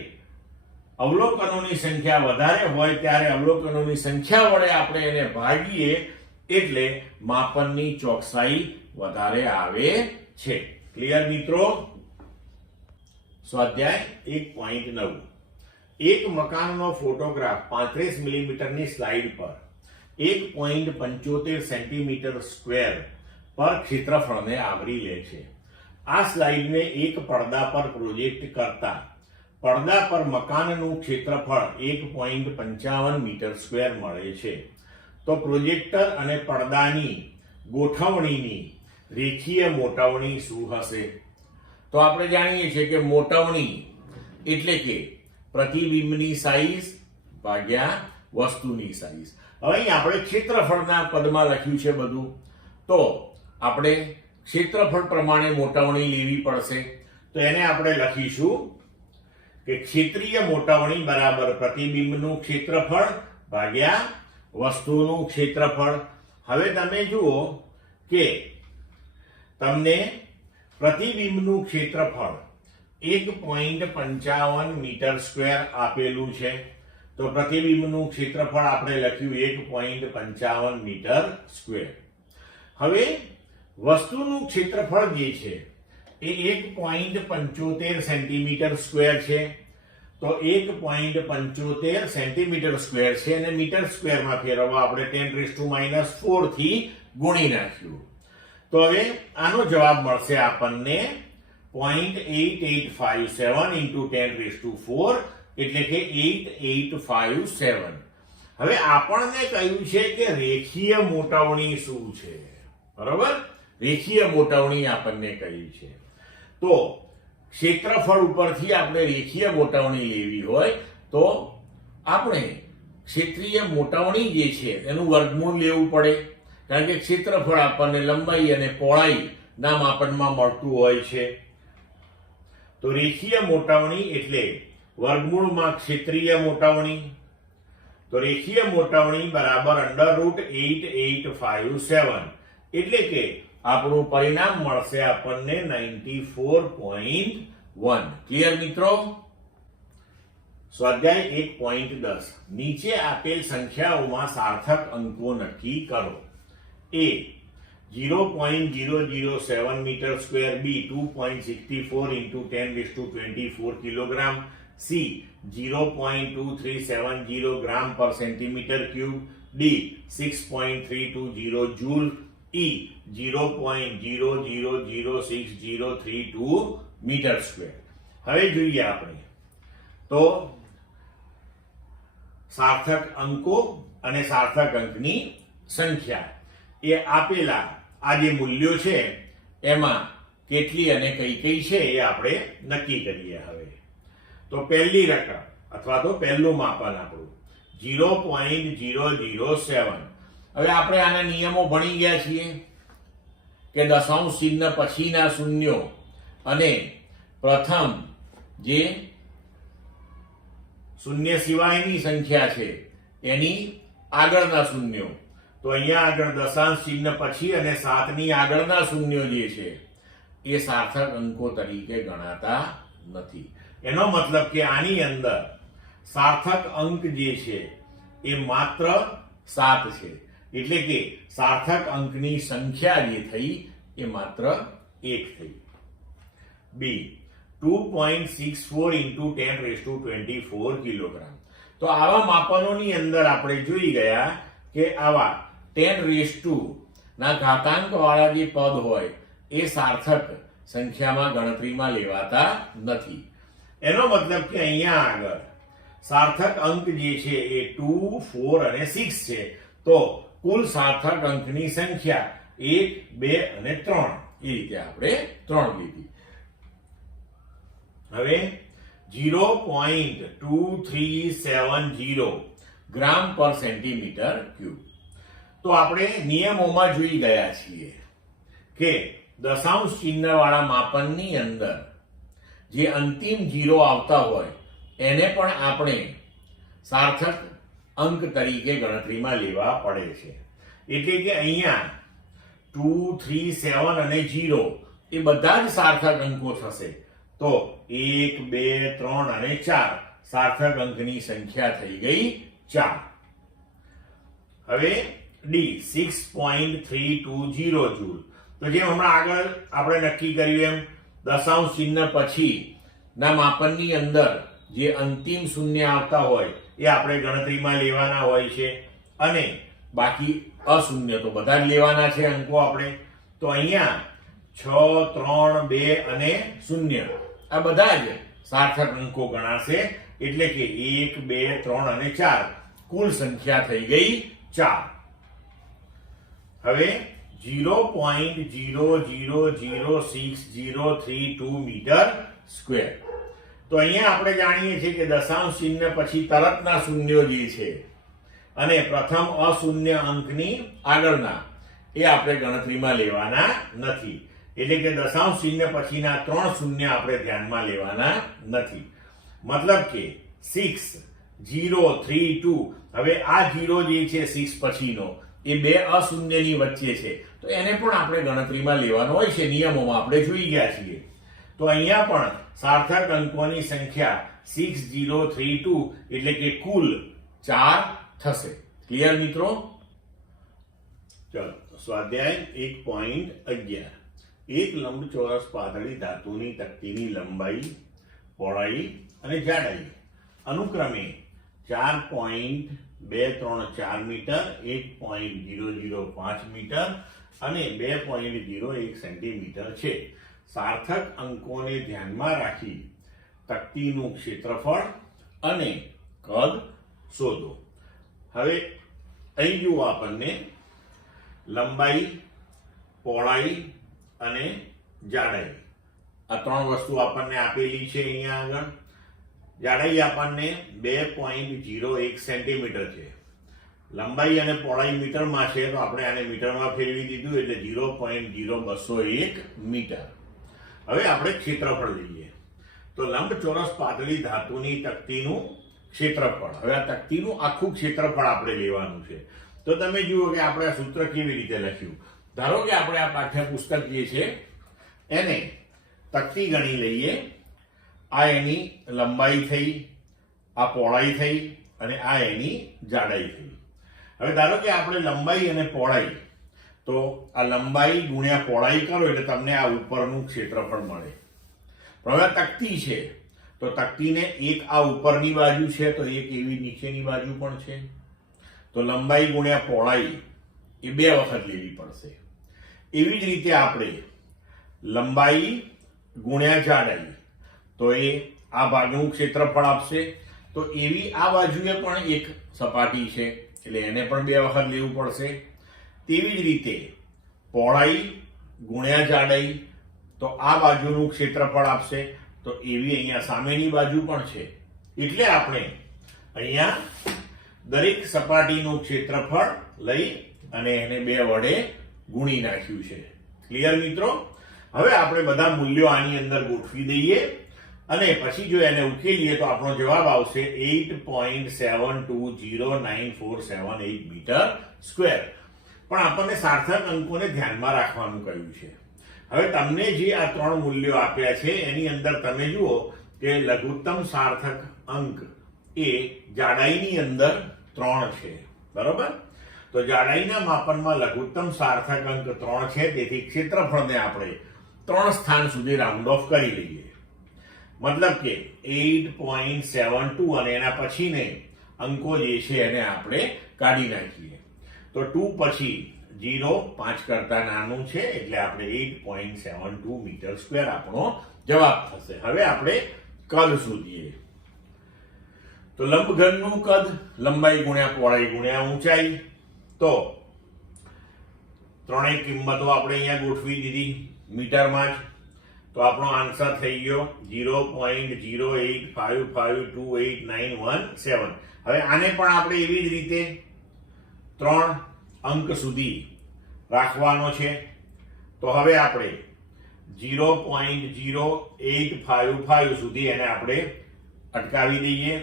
અવલોકનોની સંખ્યા વધારે હોય ત્યારે અવલોકનોની સંખ્યા વડે આપણે એને ભાગીએ એટલે માપનની ચોકસાઈ વધારે આવે છે. ક્લિયર મિત્રો? સ્વાધ્યાય 1.9. એક મકાનનો ફોટોગ્રાફ 35 મિલીમીટરની સ્લાઇડ પર 1.75 સેન્ટીમીટર સ્ક્વેર પર ક્ષેત્રફળને આવરી લે છે. આ સ્લાઇડને એક પડદા પર પ્રોજેક્ટ કરતા પડદા પર મકાનનું ક્ષેત્રફળ 1.55 મીટર સ્ક્વેર મળે છે. તો પ્રોજેક્ટર અને પડદાની ગોઠવણીની રેખીય મોટવણી શું હશે? તો આપણે જાણીએ છીએ કે મોટવણી એટલે કે પ્રતિબિંબની સાઈઝ ભાગ્યા વસ્તુની સાઈઝ. હવે અહીં આપણે ક્ષેત્રફળના પદમાં લખ્યું છે બધું, તો આપણે ક્ષેત્રફળ પ્રમાણે મોટવણી લેવી પડશે. તો એને આપણે લખીશું કે ક્ષેત્રીય મોટવણી બરાબર પ્રતિબિંબનું ક્ષેત્રફળ ભાગ્યા વસ્તુનું ક્ષેત્રફળ. હવે તમે જુઓ કે તમને પ્રતિબિંબનું ક્ષેત્રફળ 1.55 મીટર સ્ક્વેર આપેલું છે. તો પ્રતિબિંબનું ક્ષેત્રફળ આપણે લખ્યું 1.55 મીટર સ્ક્વેર. હવે વસ્તુનું ક્ષેત્રફળ જે છે એ 1.75 સેન્ટીમીટર સ્ક્વેર છે. તો 1.75 સેન્ટીમીટર સ્ક્વેર છે અને મીટર સ્ક્વેરમાં ફેરવવા આપણે 10⁻⁴ થી ગુણી નાખ્યું. તો હવે આનો જવાબ મળશે આપણને 0.8857 × 10⁴ એટલે કે 8857. હવે આપણને કહ્યું છે કે રેખીય મોટવણી શું છે, બરોબર? રેખીય મોટવણી આપણને કહી છે. તો ક્ષેત્રફળ ઉપરથી આપણે રેખીય મોટવણી લેવી હોય તો આપણે ક્ષેત્રીય મોટવણી જે છે એનું વર્ગમૂળ લેવું પડે, કારણ કે ક્ષેત્રફળ આપણને લંબાઈ અને પહોળાઈ ના માપનમાં મળતું હોય છે. તો રેખીય મોટવણી એટલે વર્ગમૂળમાં ક્ષેત્રીય મોટવણી. તો રેખીય મોટવણી બરાબર √8857 એટલે કે આપણું પરિણામ મળશે આપણને 94.1. ક્લિયર મિત્રો? સ્વાધ્યાય 1.10. નીચે આપેલ સંખ્યાઓમાં સાર્થક અંકો નક્કી કરો. A 0.007 metre square, B 2.64 × 10⁻24 kilogram, C 0.2370 gram પર centimetre cube, D 6.320 joule, E 0.000632 metre square. હવે જોઈએ આપણે તો સાર્થક અંકો અને સાર્થક અંકની સંખ્યા એ આપેલા આ જે મૂલ્યો છે એમાં કેટલી અને કઈ કઈ છે એ આપણે નક્કી કરીએ. હવે તો પહેલી રકમ અથવા તો પહેલું માપન આપણું 0.007. હવે આપણે આના નિયમો ભણી ગયા છીએ કે દશાંશ ચિહ્ન પછીના શૂન્યો અને પ્રથમ જે શૂન્ય સિવાયની સંખ્યા છે એની આગળના શૂન્યો, તો અહીંયા આગળ દશાંશ ચિહ્ન પછી અને 7 ની આગળના શૂન્યો જે છે એ સાર્થક અંકો તરીકે ગણાતા નથી. એનો મતલબ કે આની અંદર સાર્થક અંક જે છે એ માત્ર 7 છે, એટલે કે સાર્થક અંકની સંખ્યા જે થઈ એ માત્ર 1 થઈ. બી 2.64 into 10⁻24 કિલોગ્રામ. તો આવા માપનોની અંદર આપણે જોઈ ગયા કે આવા 10 ના ઘાતાંક વાળા જે પદ હોય એ સાર્થક સંખ્યામાં ગણતરીમાં લેવાતા નથી. એનો મતલબ કે અહીંયા આગળ સાર્થક અંક જે છે એ 2, 4 અને 6 છે. તો કુલ સાર્થક અંકની સંખ્યા 1, 2 અને 3 એ રીતે આપણે 3 લીધી. હવે 0.2370 ગ્રામ પર સેન્ટીમીટર ક્યુબ. તો આપણે નિયમોમાં જોઈ ગયા છીએ કે દશાંશ ચિહ્ન વાળા માપનની અંદર જે અંતિમ 0 આવતા હોય એને પણ આપણે સાર્થક અંક તરીકે ગણતરીમાં લેવા પડે છે. એટલે કે અહીંયા 2, 3, 7 અને 0 એ બધા જ સાર્થક અંકો થશે. તો 1, 2, 3 અને 4 સાર્થક અંકની સંખ્યા થઈ ગઈ 4. હવે ડી 6.320 જૂલ. તો જેમ હમણાં આગળ આપણે નક્કી કર્યું એમ દશાંશ ચિહ્ન પછી ના માપનની અંદર જે અંતિમ શૂન્ય આવતા હોય એ આપણે ગણતરીમાં લેવાના હોય છે અને બાકી અશૂન્ય તો બધા જ લેવાના છે અંકો આપણે. તો અહીંયા 6, 3, 2 અને 0 આ બધા જ સાર્થક અંકો ગણાશે. એટલે કે 1, 2, 3 અને 4 કુલ સંખ્યા થઈ ગઈ 4. હવે 0.000603 મીટર સ્ક્વેર. તો અહીંયા આપણે જાણીએ છીએ કે દશાંશ ચિહ્ન પછી તરતના શૂન્યો જે છે અને પ્રથમ અશૂન્ય અંકની આગળના એ આપણે ગણતરીમાં લેવાના નથી. એટલે કે દશાંશ ચિહ્ન પછીના 3 શૂન્ય આપણે ધ્યાનમાં લેવાના નથી. મતલબ કે 6, 0, 3, 2. હવે આ 0 જે છે 6 પછીનો એ બે અશૂન્યની વચ્ચે છે, તો એને પણ આપણે ગણતરીમાં લેવાનો હોય છે. નિયમોમાં આપણે જોઈ ગયા છીએ. તો અહીંયા પણ સાર્થક અંકોની સંખ્યા 6032 એટલે કે કુલ 4 થશે. ક્લિયર મિત્રો? ચલો સ્વાધ્યાય 1.11. એક લંબચોરસ પાતળી ધાતુની તકતીની લંબાઈ, પહોળાઈ અને જાડાઈ અનુક્રમે 4.234 મીટર, 1.005 મીટર અને 2.01 સેન્ટીમીટર છે. સાર્થક અંકોને ધ્યાનમાં રાખી તકતીનું ક્ષેત્રફળ અને કદ શોધો. હવે અહીં જુઓ, આપણને લંબાઈ, પહોળાઈ અને જાડાઈ આ 3 વસ્તુ આપણને આપેલી છે. અહીંયા આગળ જાડાઈ આપણને 2.01 સેન્ટીમીટર છે. લંબાઈ અને પહોળાઈ મીટરમાં છે, તો આપણે આને મીટરમાં ફેરવી દીધું એટલે 0.0201 મીટર. હવે આપણે ક્ષેત્રફળ લઈએ. તો લંબચોરસ પાતળી ધાતુની તકતીનું ક્ષેત્રફળ. હવે આ તકતીનું આખું ક્ષેત્રફળ આપણે લેવાનું છે. તો તમે જુઓ કે આપણે આ સૂત્ર કેવી રીતે લખ્યું. ધારો કે આપણે આ પાઠ્યપુસ્તક જે છે એને તકતી ગણી લઈએ. આ એની લંબાઈ થઈ, આ પહોળાઈ થઈ અને આ એની જાડાઈ થઈ. હવે ધારો કે આપણે લંબાઈ અને પહોળાઈ, તો આ લંબાઈ ગુણ્યા પહોળાઈ કરો એટલે તમને આ ઉપરનું ક્ષેત્રફળ મળે. પણ હવે તકતી છે તો તકતીને એક આ ઉપરની બાજુ છે તો એક એવી નીચેની બાજુ પણ છે. તો લંબાઈ ગુણ્યા પહોળાઈ એ 2 વખત લેવી પડશે. એવી જ રીતે આપણે લંબાઈ ગુણ્યા જાડાઈ, તો એ આ ભાગનું ક્ષેત્રફળ આપશે. તો એવી આ બાજુએ પણ એક સપાટી છે એટલે એને પણ 2 વખત લેવું પડશે. તેવી જ રીતે પહોળાઈ ગુણ્યા જાડાઈ, તો આ બાજુનું ક્ષેત્રફળ આપશે. તો એવી અહીંયા સામેની બાજુ પણ છે. એટલે આપણે અહીંયા દરેક સપાટીનું ક્ષેત્રફળ લઈ અને એને 2 વડે ગુણી નાખ્યું છે. ક્લિયર મિત્રો? હવે આપણે બધા મૂલ્યો આની અંદર ગોઠવી દઈએ. અને પછી જો એને ઉકેલીએ તો આપણો જવાબ આવશે 8.720947 મીટર સ્ક્વેર. પણ આપણને સાર્થક અંકોને ધ્યાનમાં રાખવાનું કહ્યું છે. હવે તમને જે આ ત્રણ મૂલ્યો આપ્યા છે એની અંદર તમે જુઓ કે લઘુત્તમ સાર્થક અંક એ જાડાઈની અંદર 3 છે, બરોબર? તો જાડાઈના માપનમાં લઘુત્તમ સાર્થક અંક 3 છે, તેથી ક્ષેત્રફળને આપણે 3 સ્થાન સુધી રાઉન્ડ ઓફ કરી લઈએ. મતલબ કે 8.72 અને એના પછીને અંકો જે છે એને આપણે કાઢી નાખીએ. તો 2 પછી 0 5 કરતા નાનું છે એટલે આપણે 8.72 મીટર સ્ક્વેર આપણો જવાબ થશે. હવે આપણે કદ શોધીએ. તો લંબઘનનું કદ લંબાઈ ગુણ્યા પહોળાઈ ગુણ્યા ઊંચાઈ. તો ત્રણેય કિંમતો આપણે અહીંયા ગોઠવી દીધી મીટરમાં જ. તો આપણો આન્સર થઈ ગયો 0.085528917. હવે આને પણ આપણે એવી જ રીતે 3 અંક સુધી રાખવાનો છે. તો હવે આપણે 0.0855 સુધી એને આપણે અટકાવી દઈએ.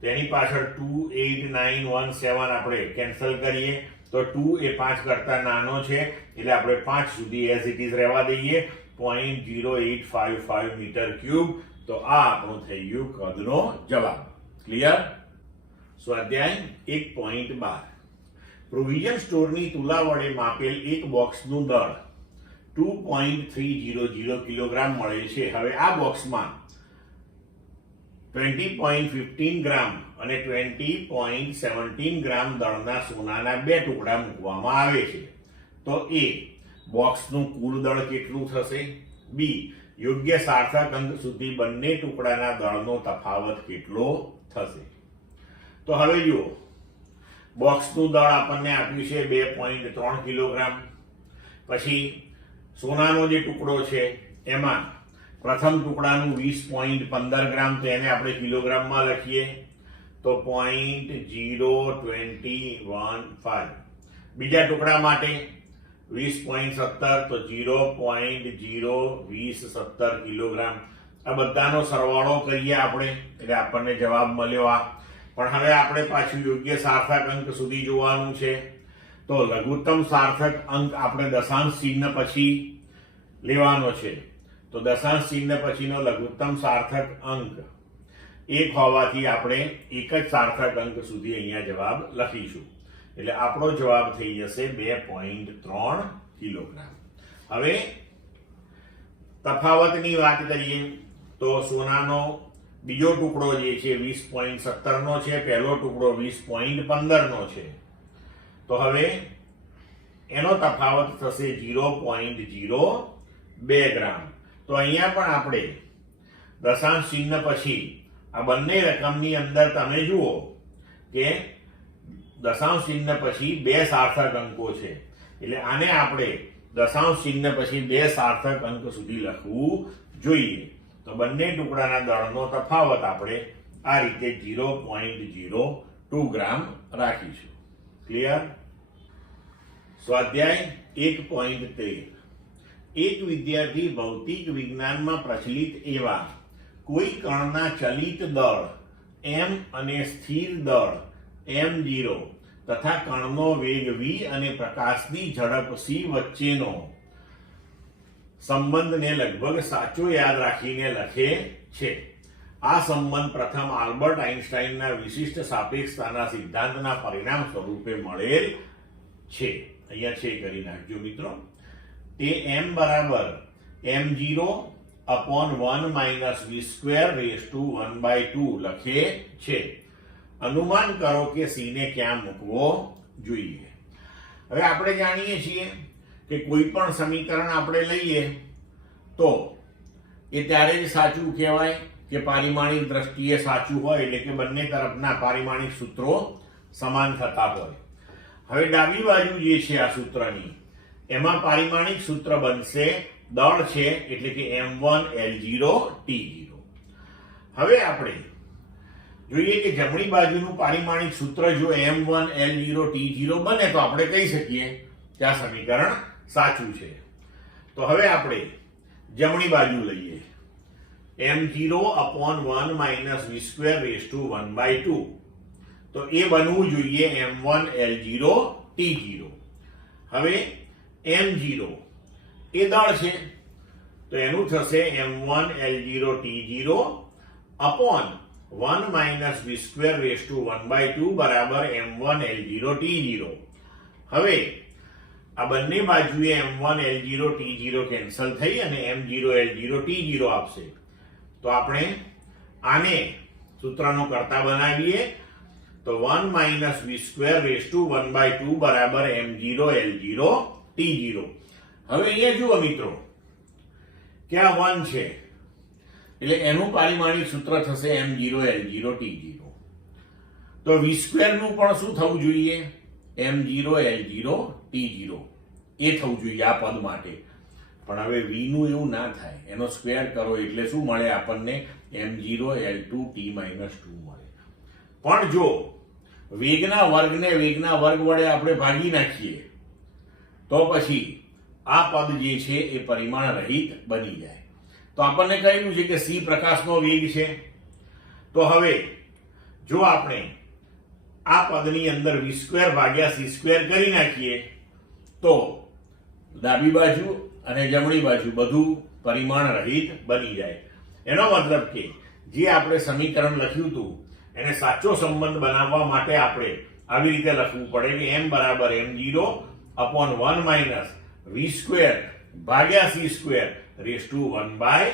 તેની પાછળ 28917 આપણે કેન્સલ કરીએ. તો 2 એ 5 કરતા નાનો છે એટલે આપણે 5 સુધી એઝ ઇટ ઇઝ રહેવા દઈએ. 0.0855 મીટર ક્યુબ. તો આ આપણો થઈ ગયું કદનો જવાબ. ક્લિયર? સ્વાધ્યાય 1.12. પ્રોવિઝન સ્ટોરની તુલા વડે માપેલ એક બોક્સનું દળ 2.300 કિલોગ્રામ મળે છે. હવે આ બોક્સમાં 20.15 ગ્રામ અને 20.17 ગ્રામ દળના સોનાના 2 ટુકડા મૂકવામાં આવે છે. તો એ બોક્સનું કુલ દળ કેટલું થશે? બી યોગ્ય સાર્થક અંક સુધી બંને ટુકડાના દળનો તફાવત કેટલો થશે? તો હવે જુઓ, બોક્સનું દળ આપણને આપ્યું છે 2.3 કિલોગ્રામ. પછી સોનાનો જે ટુકડો છે એમાં પ્રથમ ટુકડાનું 20.15 ગ્રામ, તો એને આપણે કિલોગ્રામમાં લખીએ તો 0.0215. બીજા ટુકડા માટે 20.17 તો 0.02017 કિલોગ્રામ. આ બધાનો સરવાળો કરીએ આપણે એટલે આપણને જવાબ મળ્યો આ. પણ હવે આપણે પાછું યોગ્ય સાર્થક અંક સુધી જોવાનું છે. તો લઘુત્તમ સાર્થક અંક આપણે દશાંશ ચિહ્ન પછી લેવાનો છે. તો દશાંશ ચિહ્ન પછીનો લઘુત્તમ સાર્થક અંક 1 હોવાથી આપણે એક જ સાર્થક અંક સુધી અહીંયા જવાબ લખીશું. એટલે આપણો જવાબ થઈ જશે 2.3 કિલોગ્રામ. હવે તફાવતની વાત કરીએ તો સોનાનો બીજો ટુકડો જે છે 20.17 નો છે, પહેલો ટુકડો 20.15 નો છે. તો હવે એનો તફાવત થશે 0.02 ગ્રામ. તો અહીંયા પણ આપણે દશાંશ ચિહ્ન પછી આ બંને રકમની અંદર તમે જુઓ કે દશાંશ ચિહ્ન પછી 2 સાર્થક અંકો છે. એટલે આને આપણે દશાંશ ચિહ્ન પછી 2 સાર્થક અંક સુધી લખવું જોઈએ. તો બંને ટુકડાના દળનો તફાવત આપણે આ રીતે 0.02 ગ્રામ રાખીશું. ક્લિયર? સ્વાધ્યાય 1.13. એક વિદ્યાર્થી ભૌતિક વિજ્ઞાનમાં પ્રચલિત એવા કોઈ કણના ચલિત દળ m અને સ્થિર દળ m0 તથા કણનો વેગ v અને પ્રકાશની ઝડપ c વચ્ચેનો સંબંધને લગભગ સાચો યાદ રાખીને લખે છે. આ સંબંધ પ્રથમ આલ્બર્ટ આઇન્સ્ટાઈનના વિશિષ્ટ સાપેક્ષતાના સિદ્ધાંતના પરિણામ સ્વરૂપે મળેલ છે. અહીંયા છે કરી નાખજો મિત્રો. તે m બરાબર m0 upon 1 minus v square raised to 1/2 લખે છે. અનુમાન કરો કે c ને ક્યાં મૂકવો જોઈએ. હવે આપણે જાણીએ છીએ કે કોઈ પણ સમીકરણ આપણે લઈએ તો એ ત્યારે જ સાચું કહેવાય કે પારિમાણિક દ્રષ્ટિએ સાચું હોય, એટલે કે બંને તરફના પારિમાણિક સૂત્રો સમાન થતા હોય. હવે ડાબી બાજુ જે છે આ સૂત્રની એમાં પારિમાણિક સૂત્ર બનશે દળ છે એટલે કે m1 L0 T0. હવે આપણે જોઈએ કે જમણી બાજુનું પારિમાણિક સૂત્ર જો m1 L0 T0 બને તો આપણે કહી શકીએ કે આ સમીકરણ સાચું છે. તો હવે આપણે જમણી બાજુ લઈએ m0 upon 1 minus v square raised to 1 by 2. તો એ બનવું જોઈએ m1 L0 T0. હવે m0 એ દળ છે તો એનું થશે m1 L0 T0 upon 1 minus v square raised to 1 by 2 બરાબર m1 L0 T0. હવે આ બંને બાજુએ m1 L0 T0 કેન્સલ થઈ અને m0 L0 T0 આપશે. તો આપણે આને સૂત્રનો કરતા બનાવીએ તો 1 minus v square raised to 1 by 2 બરાબર m0 L0 T0. હવે અહીંયા જુઓ મિત્રો કે આ 1 છે એટલે એનું પારિમાણિક સૂત્ર થશે m0 L0 T0. તો v square નું પણ શું થવું જોઈએ m0 L0 T0 એ થવું જોઈએ આ પદ માટે. પણ હવે v નું એવું ના થાય, એનો સ્ક્વેર કરો એટલે શું મળે આપણને m0 L2 T - 2 મળે. પણ જો વેગના વર્ગને વેગના વર્ગ વડે આપણે ભાગી નાખીએ તો પછી આ પદ જે છે એ પરિમાણ રહિત બની જાય. તો આપણને કહેલું છે કે c પ્રકાશનો વેગ છે. તો હવે જો આપણે આ પદની અંદર v² ભાગ્યા c² કરી નાખીએ તો ડાબી બાજુ અને જમણી બાજુ બધું પરિમાણ રહિત બની જાય. એનો મતલબ કે જે આપણે સમીકરણ લખ્યું હતું એને સાચો સંબંધ બનાવવા માટે આપણે આવી રીતે લખવું પડે કે m બરાબર m0 upon 1 minus v² ભાગ્યા c² raised to 1 by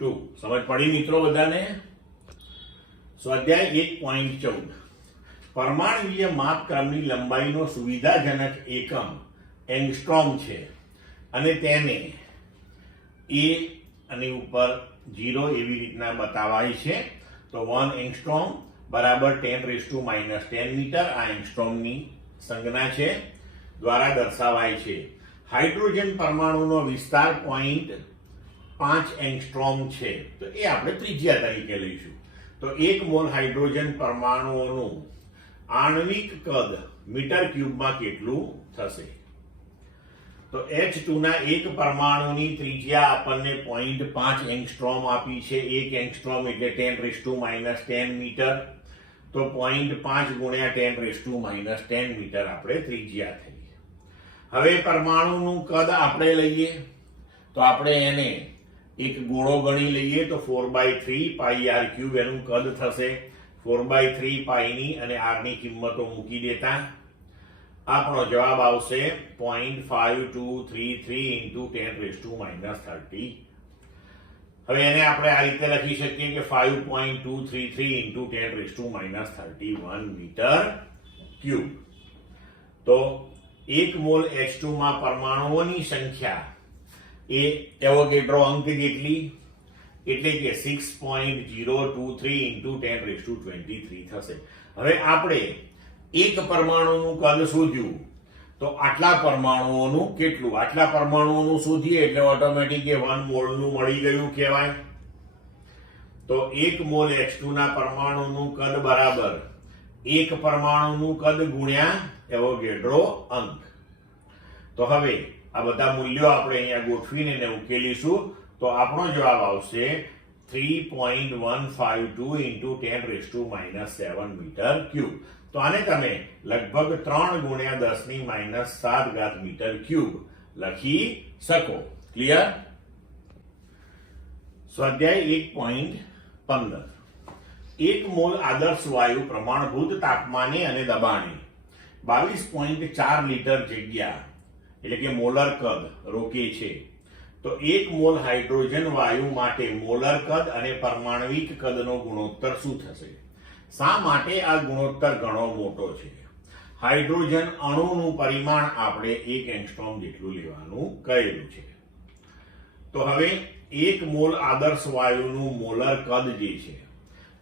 2. સમજ પડી મિત્રો બધાને? સ્વાધ્યાય 1.14 પરમાણ્વીય માપક્રમની લંબાઈનો સુવિધાજનક એકમ એંગસ્ટ્રોમ છે અને તેને a અને ઉપર 0 એવી રીતના બતાવાય છે. તો 1 એંગસ્ટ્રોમ બરાબર 10⁻⁻10 મીટર આ એંગસ્ટ્રોમની સંજ્ઞા છે દ્વારા દર્શાવાય છે. હાઇડ્રોજન પરમાણુનો વિસ્તાર 0.5 એંગસ્ટ્રોમ છે તો એ આપણે ત્રિજ્યા તરીકે લઈશું. તો 1 મોલ હાઇડ્રોજન પરમાણુઓનું આણ્વિક કદ મીટર ક્યુબમાં કેટલું થશે? તો H2 ના એક પરમાણુની ત્રિજ્યા આપણને 0.5 એંગસ્ટ્રોમ આપી છે. 1 એંગસ્ટ્રોમ એટલે 10⁻10 મીટર. તો 0.5 ગુણ્યા 10⁻10 મીટર આપણે ત્રિજ્યા થઈ. હવે પરમાણુનું કદ આપણે લઈએ તો આપણે એને એક ગોળો ગણી લઈએ તો 4/3 પાઈ r³ એનું કદ થશે. 4/3 પાઈની અને r ની કિંમતો મૂકી દેતા આપણો જવાબ આવશે 0.5233 into 10⁻30. હવે એને આપણે આ રીતે લખી શકીએ કે 5.233 into 10⁻31 મીટર ક્યુબ. તો 1 મોલ H2 માં પરમાણુઓની સંખ્યા એ એવોગેડ્રો અંક જેટલી એટલે કે 6.023 into 10⁻23 થશે. હવે આપણે એક પરમાણુનું કદ શોધ્યું તો આટલા પરમાણુઓનું કેટલું? આટલા પરમાણુઓનું શોધીએ એટલે ઓટોમેટિક 1 મોલનું મળી ગયું કહેવાય. તો 1 મોલ H2 ના પરમાણુનું કદ બરાબર એક પરમાણુનું કદ ગુણ્યા એવોગેડ્રો અંક. તો હવે આ બધા મૂલ્યો આપણે અહીંયા ગોઠવીને એને ઉકેલીશું તો આપણો જવાબ આવશે 3.152 into 10⁻7 મીટર ક્યુબ. તો આને તમે લગભગ 3 ગુણ્યા 10⁻7 મીટર ક્યુબ લખી શકો. ક્લિયર? સ્વાધ્યાય 1.15 1 મોલ આદર્શ વાયુ પ્રમાણભૂત તાપમાને અને દબાણે 22.4 લીટર જગ્યા એટલે કે મોલર કદ રોકે છે. તો 1 મોલ હાઇડ્રોજન વાયુ માટે મોલર કદ અને પરમાણ્વિક કદનો ગુણોત્તર શું થશે? શા માટે આ ગુણોત્તર ઘણો મોટો છે? હાઇડ્રોજન અણુનું પરિમાણ આપણે 1 એંગસ્ટ્રોમ જેટલું લેવાનું કહેલું છે. તો હવે 1 મોલ આદર્શ વાયુનું મોલર કદ જે છે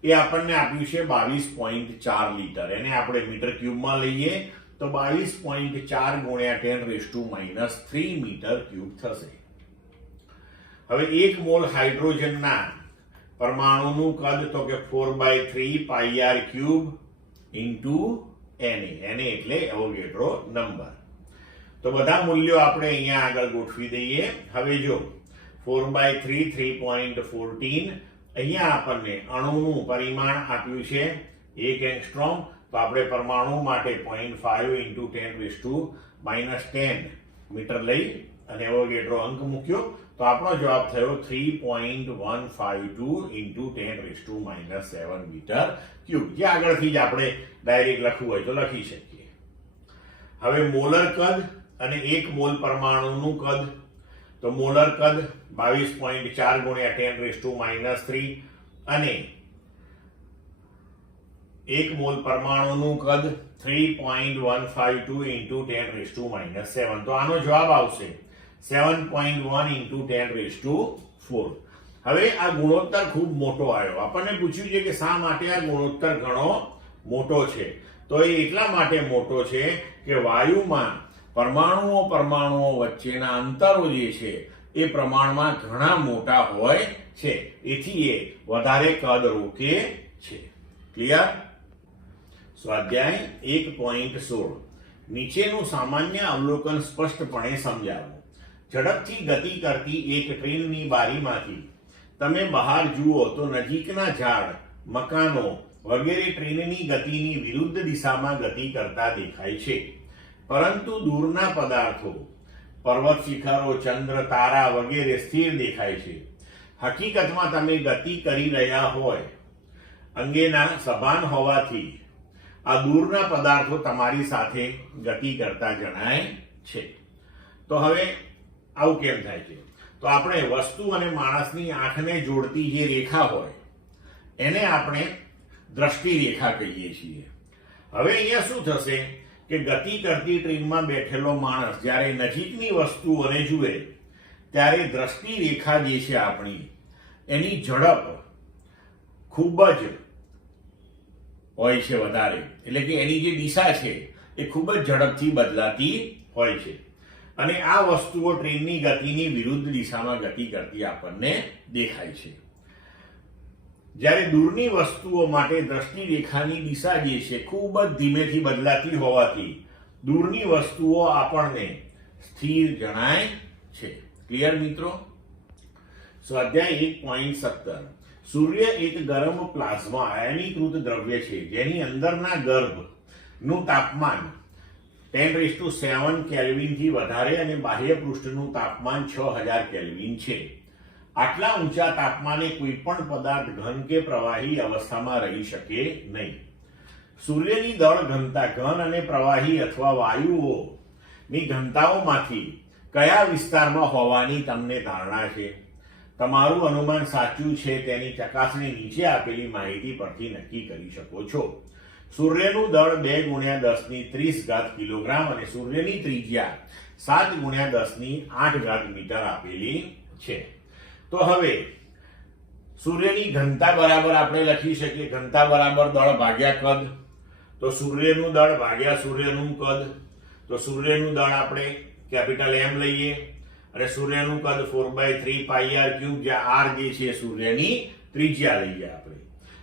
એ આપણને આપ્યું છે 22.4 લીટર. એને આપણે મીટર ક્યુબમાં લઈએ તો 22.4 ગુણ્યા 10⁻³ મીટર ક્યુબ થશે. હવે 1 મોલ હાઇડ્રોજનના પરમાણુનું કદ તો કે 4/3 પાઈ r³ into Na. Na એટલે એવોગેડ્રો નંબર. તો બધા મૂલ્યો આપણે અહીંયા આગળ ગોઠવી દઈએ. હવે જો 4/3 3.14 અહીંયા આપણને અણુનું પરિમાણ આપ્યું છે 1 એંગસ્ટ્રોમ, તો આપણે પરમાણુ માટે 0.5 × 10⁻10 મીટર લઈ અને એવોગેડ્રો અંક મૂક્યો, તો આપણો જવાબ થયો 3.152 × 10⁻7 મીટર ક્યુબ. જે આગળથી જ આપણે ડાયરેક્ટ લખવું હોય તો લખી શકીએ. હવે મોલર કદ અને 1 મોલ પરમાણુનું કદ, તો મોલર કદ 22.4 × 10⁻³ અને 1 મોલ પરમાણુનું કદ 3.152 × 10⁻7. તો આનો જવાબ આવશે 7.1 × 10⁴. હવે આ ગુણોત્તર ખૂબ મોટો આવ્યો. આપણને પૂછ્યું છે કે શા માટે આ ગુણોત્તર ઘણો મોટો છે? તો એ એટલા માટે મોટો છે કે વાયુમાં પરમાણુઓ વચ્ચેના અંતરો જે છે એ પ્રમાણમાં ઘણા મોટા હોય છે, એથી એ વધારે કદ રોકે છે. ક્લિયર? સ્વાધ્યાય 1.16 નીચેનું સામાન્ય અવલોકન સ્પષ્ટપણે સમજાવો. ઝડપથી ગતિ કરતી એક ટ્રેનની બારીમાંથી તમે બહાર જુઓ તો નજીકના ઝાડ, મકાનો વગેરે ટ્રેનની ગતિની વિરુદ્ધ દિશામાં ગતિ કરતા દેખાય છે, પરંતુ દૂરના પદાર્થો, પર્વત શિખરો, ચંદ્ર, તારા વગેરે સ્થિર દેખાય છે. હકીકતમાં તમે ગતિ કરી રહ્યા હોય અંગેના સભાન હોવાથી આ દૂરના પદાર્થો તમારી સાથે ગતિ કરતા જણાય છે. તો હવે આવું કેમ થાય છે? તો આપણે વસ્તુ અને માણસની આંખને જોડતી જે રેખા હોય એને આપણે દ્રષ્ટિ રેખા કહીએ છીએ. હવે અહીંયા શું થશે કે ગતિ કરતી ટ્રેનમાં બેઠેલો માણસ જ્યારે નજીકની વસ્તુઓને જુએ ત્યારે દ્રષ્ટિ રેખા જે છે આપણી, એની ઝડપ ખૂબ જ હોય છે વધારે, એટલે કે એની જે દિશા છે એ ખૂબ જ ઝડપથી બદલાતી હોય છે, અને આ વસ્તુઓ ટ્રેનની ગતિની વિરુદ્ધ દિશામાં ગતિ કરતી આપણને દેખાય છે. જ્યારે દૂરની વસ્તુઓ માટે દ્રષ્ટિ રેખાની દિશા જે છે ખૂબ જ ધીમેથી બદલાતી હોવાથી દૂરની વસ્તુઓ આપણને સ્થિર જણાય છે. ક્લિયર મિત્રો? સ્વાધ્યાય 1.17 સૂર્ય એક ગરમ પ્લાઝ્મા આયનીકૃત દ્રવ્ય છે જેની અંદરના ગર્ભનું તાપમાન 10⁷ કેલ્વિનથી વધારે અને બાહ્ય પૃષ્ઠનું તાપમાન 6000 કેલ્વિન છે. આટલા ઊંચા તાપમાને કોઈ પણ પદાર્થ ઘન કે પ્રવાહી અવસ્થામાં રહી શકે નહીં. સૂર્યની દળ ઘનતા ઘન અને પ્રવાહી અથવા વાયુઓની ઘનતાઓમાંથી કયા વિસ્તારમાં હોવાની તમને ધારણા છે? તમારું અનુમાન સાચું છે તેની ચકાસણી નીચે આપેલી માહિતી પરથી નક્કી કરી શકો છો. સૂર્યનું દળ 2 × 10⁻30 કિલોગ્રામ અને સૂર્યની ત્રિજ્યા 7 × 10⁸ મીટર આપેલી છે. તો હવે સૂર્યની ઘનતા બરાબર આપણે લખી શકીએ, ઘનતા બરાબર દળ ભાગ્યા કદ. તો સૂર્યનું દળ ભાગ્યા સૂર્યનું કદ, તો સૂર્યનું દળ આપણે કેપિટલ M લઈએ અને સૂર્યનું કદ 4/3πr³, જ્યાં r જે છે સૂર્યની ત્રિજ્યા લઈએ આપણે.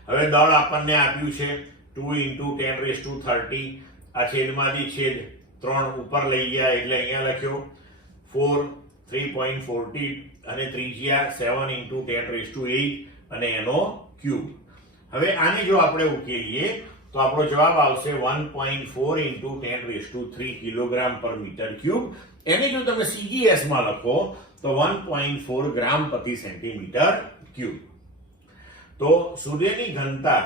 હવે દળ આપણને આપ્યું છે 2 × 10⁻30, આ છેદમાંથી છેદ 3 ઉપર લઈ ગયા એટલે અહીંયા લખ્યો 4 3.40 અને ત્રિજ્યા 7 × 10⁸ અને એનો ક્યુબ. હવે આને જો આપણે ઉકેલીએ તો આપણો જવાબ આવશે 1.4 × 10⁻³ કિલોગ્રામ પર મીટર ક્યુબ. એને જો તમે CGS માં લખો તો 1.4 ગ્રામ પ્રતિ સેન્ટીમીટર ક્યુબ. તો સૂર્યની ઘનતા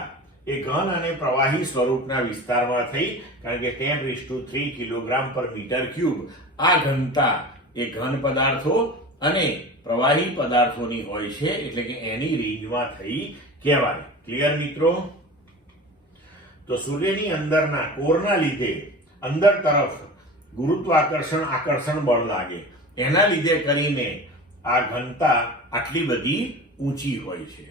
એ ઘન અને પ્રવાહી સ્વરૂપના વિસ્તારમાં થઈ, કારણ કે 10⁻³ કિલોગ્રામ પર મીટર ક્યુબ આ ઘનતા એ ઘન પદાર્થો અને પ્રવાહી પદાર્થોની હોય છે, એટલે કે એની રેન્જમાં થઈ કહેવાય. ક્લિયર મિત્રો? તો સૂર્યની અંદરના કોરના લીધે અંદર તરફ આકર્ષણ બળ લાગે, એના લીધે કરીને આ ઘનતા આટલી બધી ઊંચી હોય છે.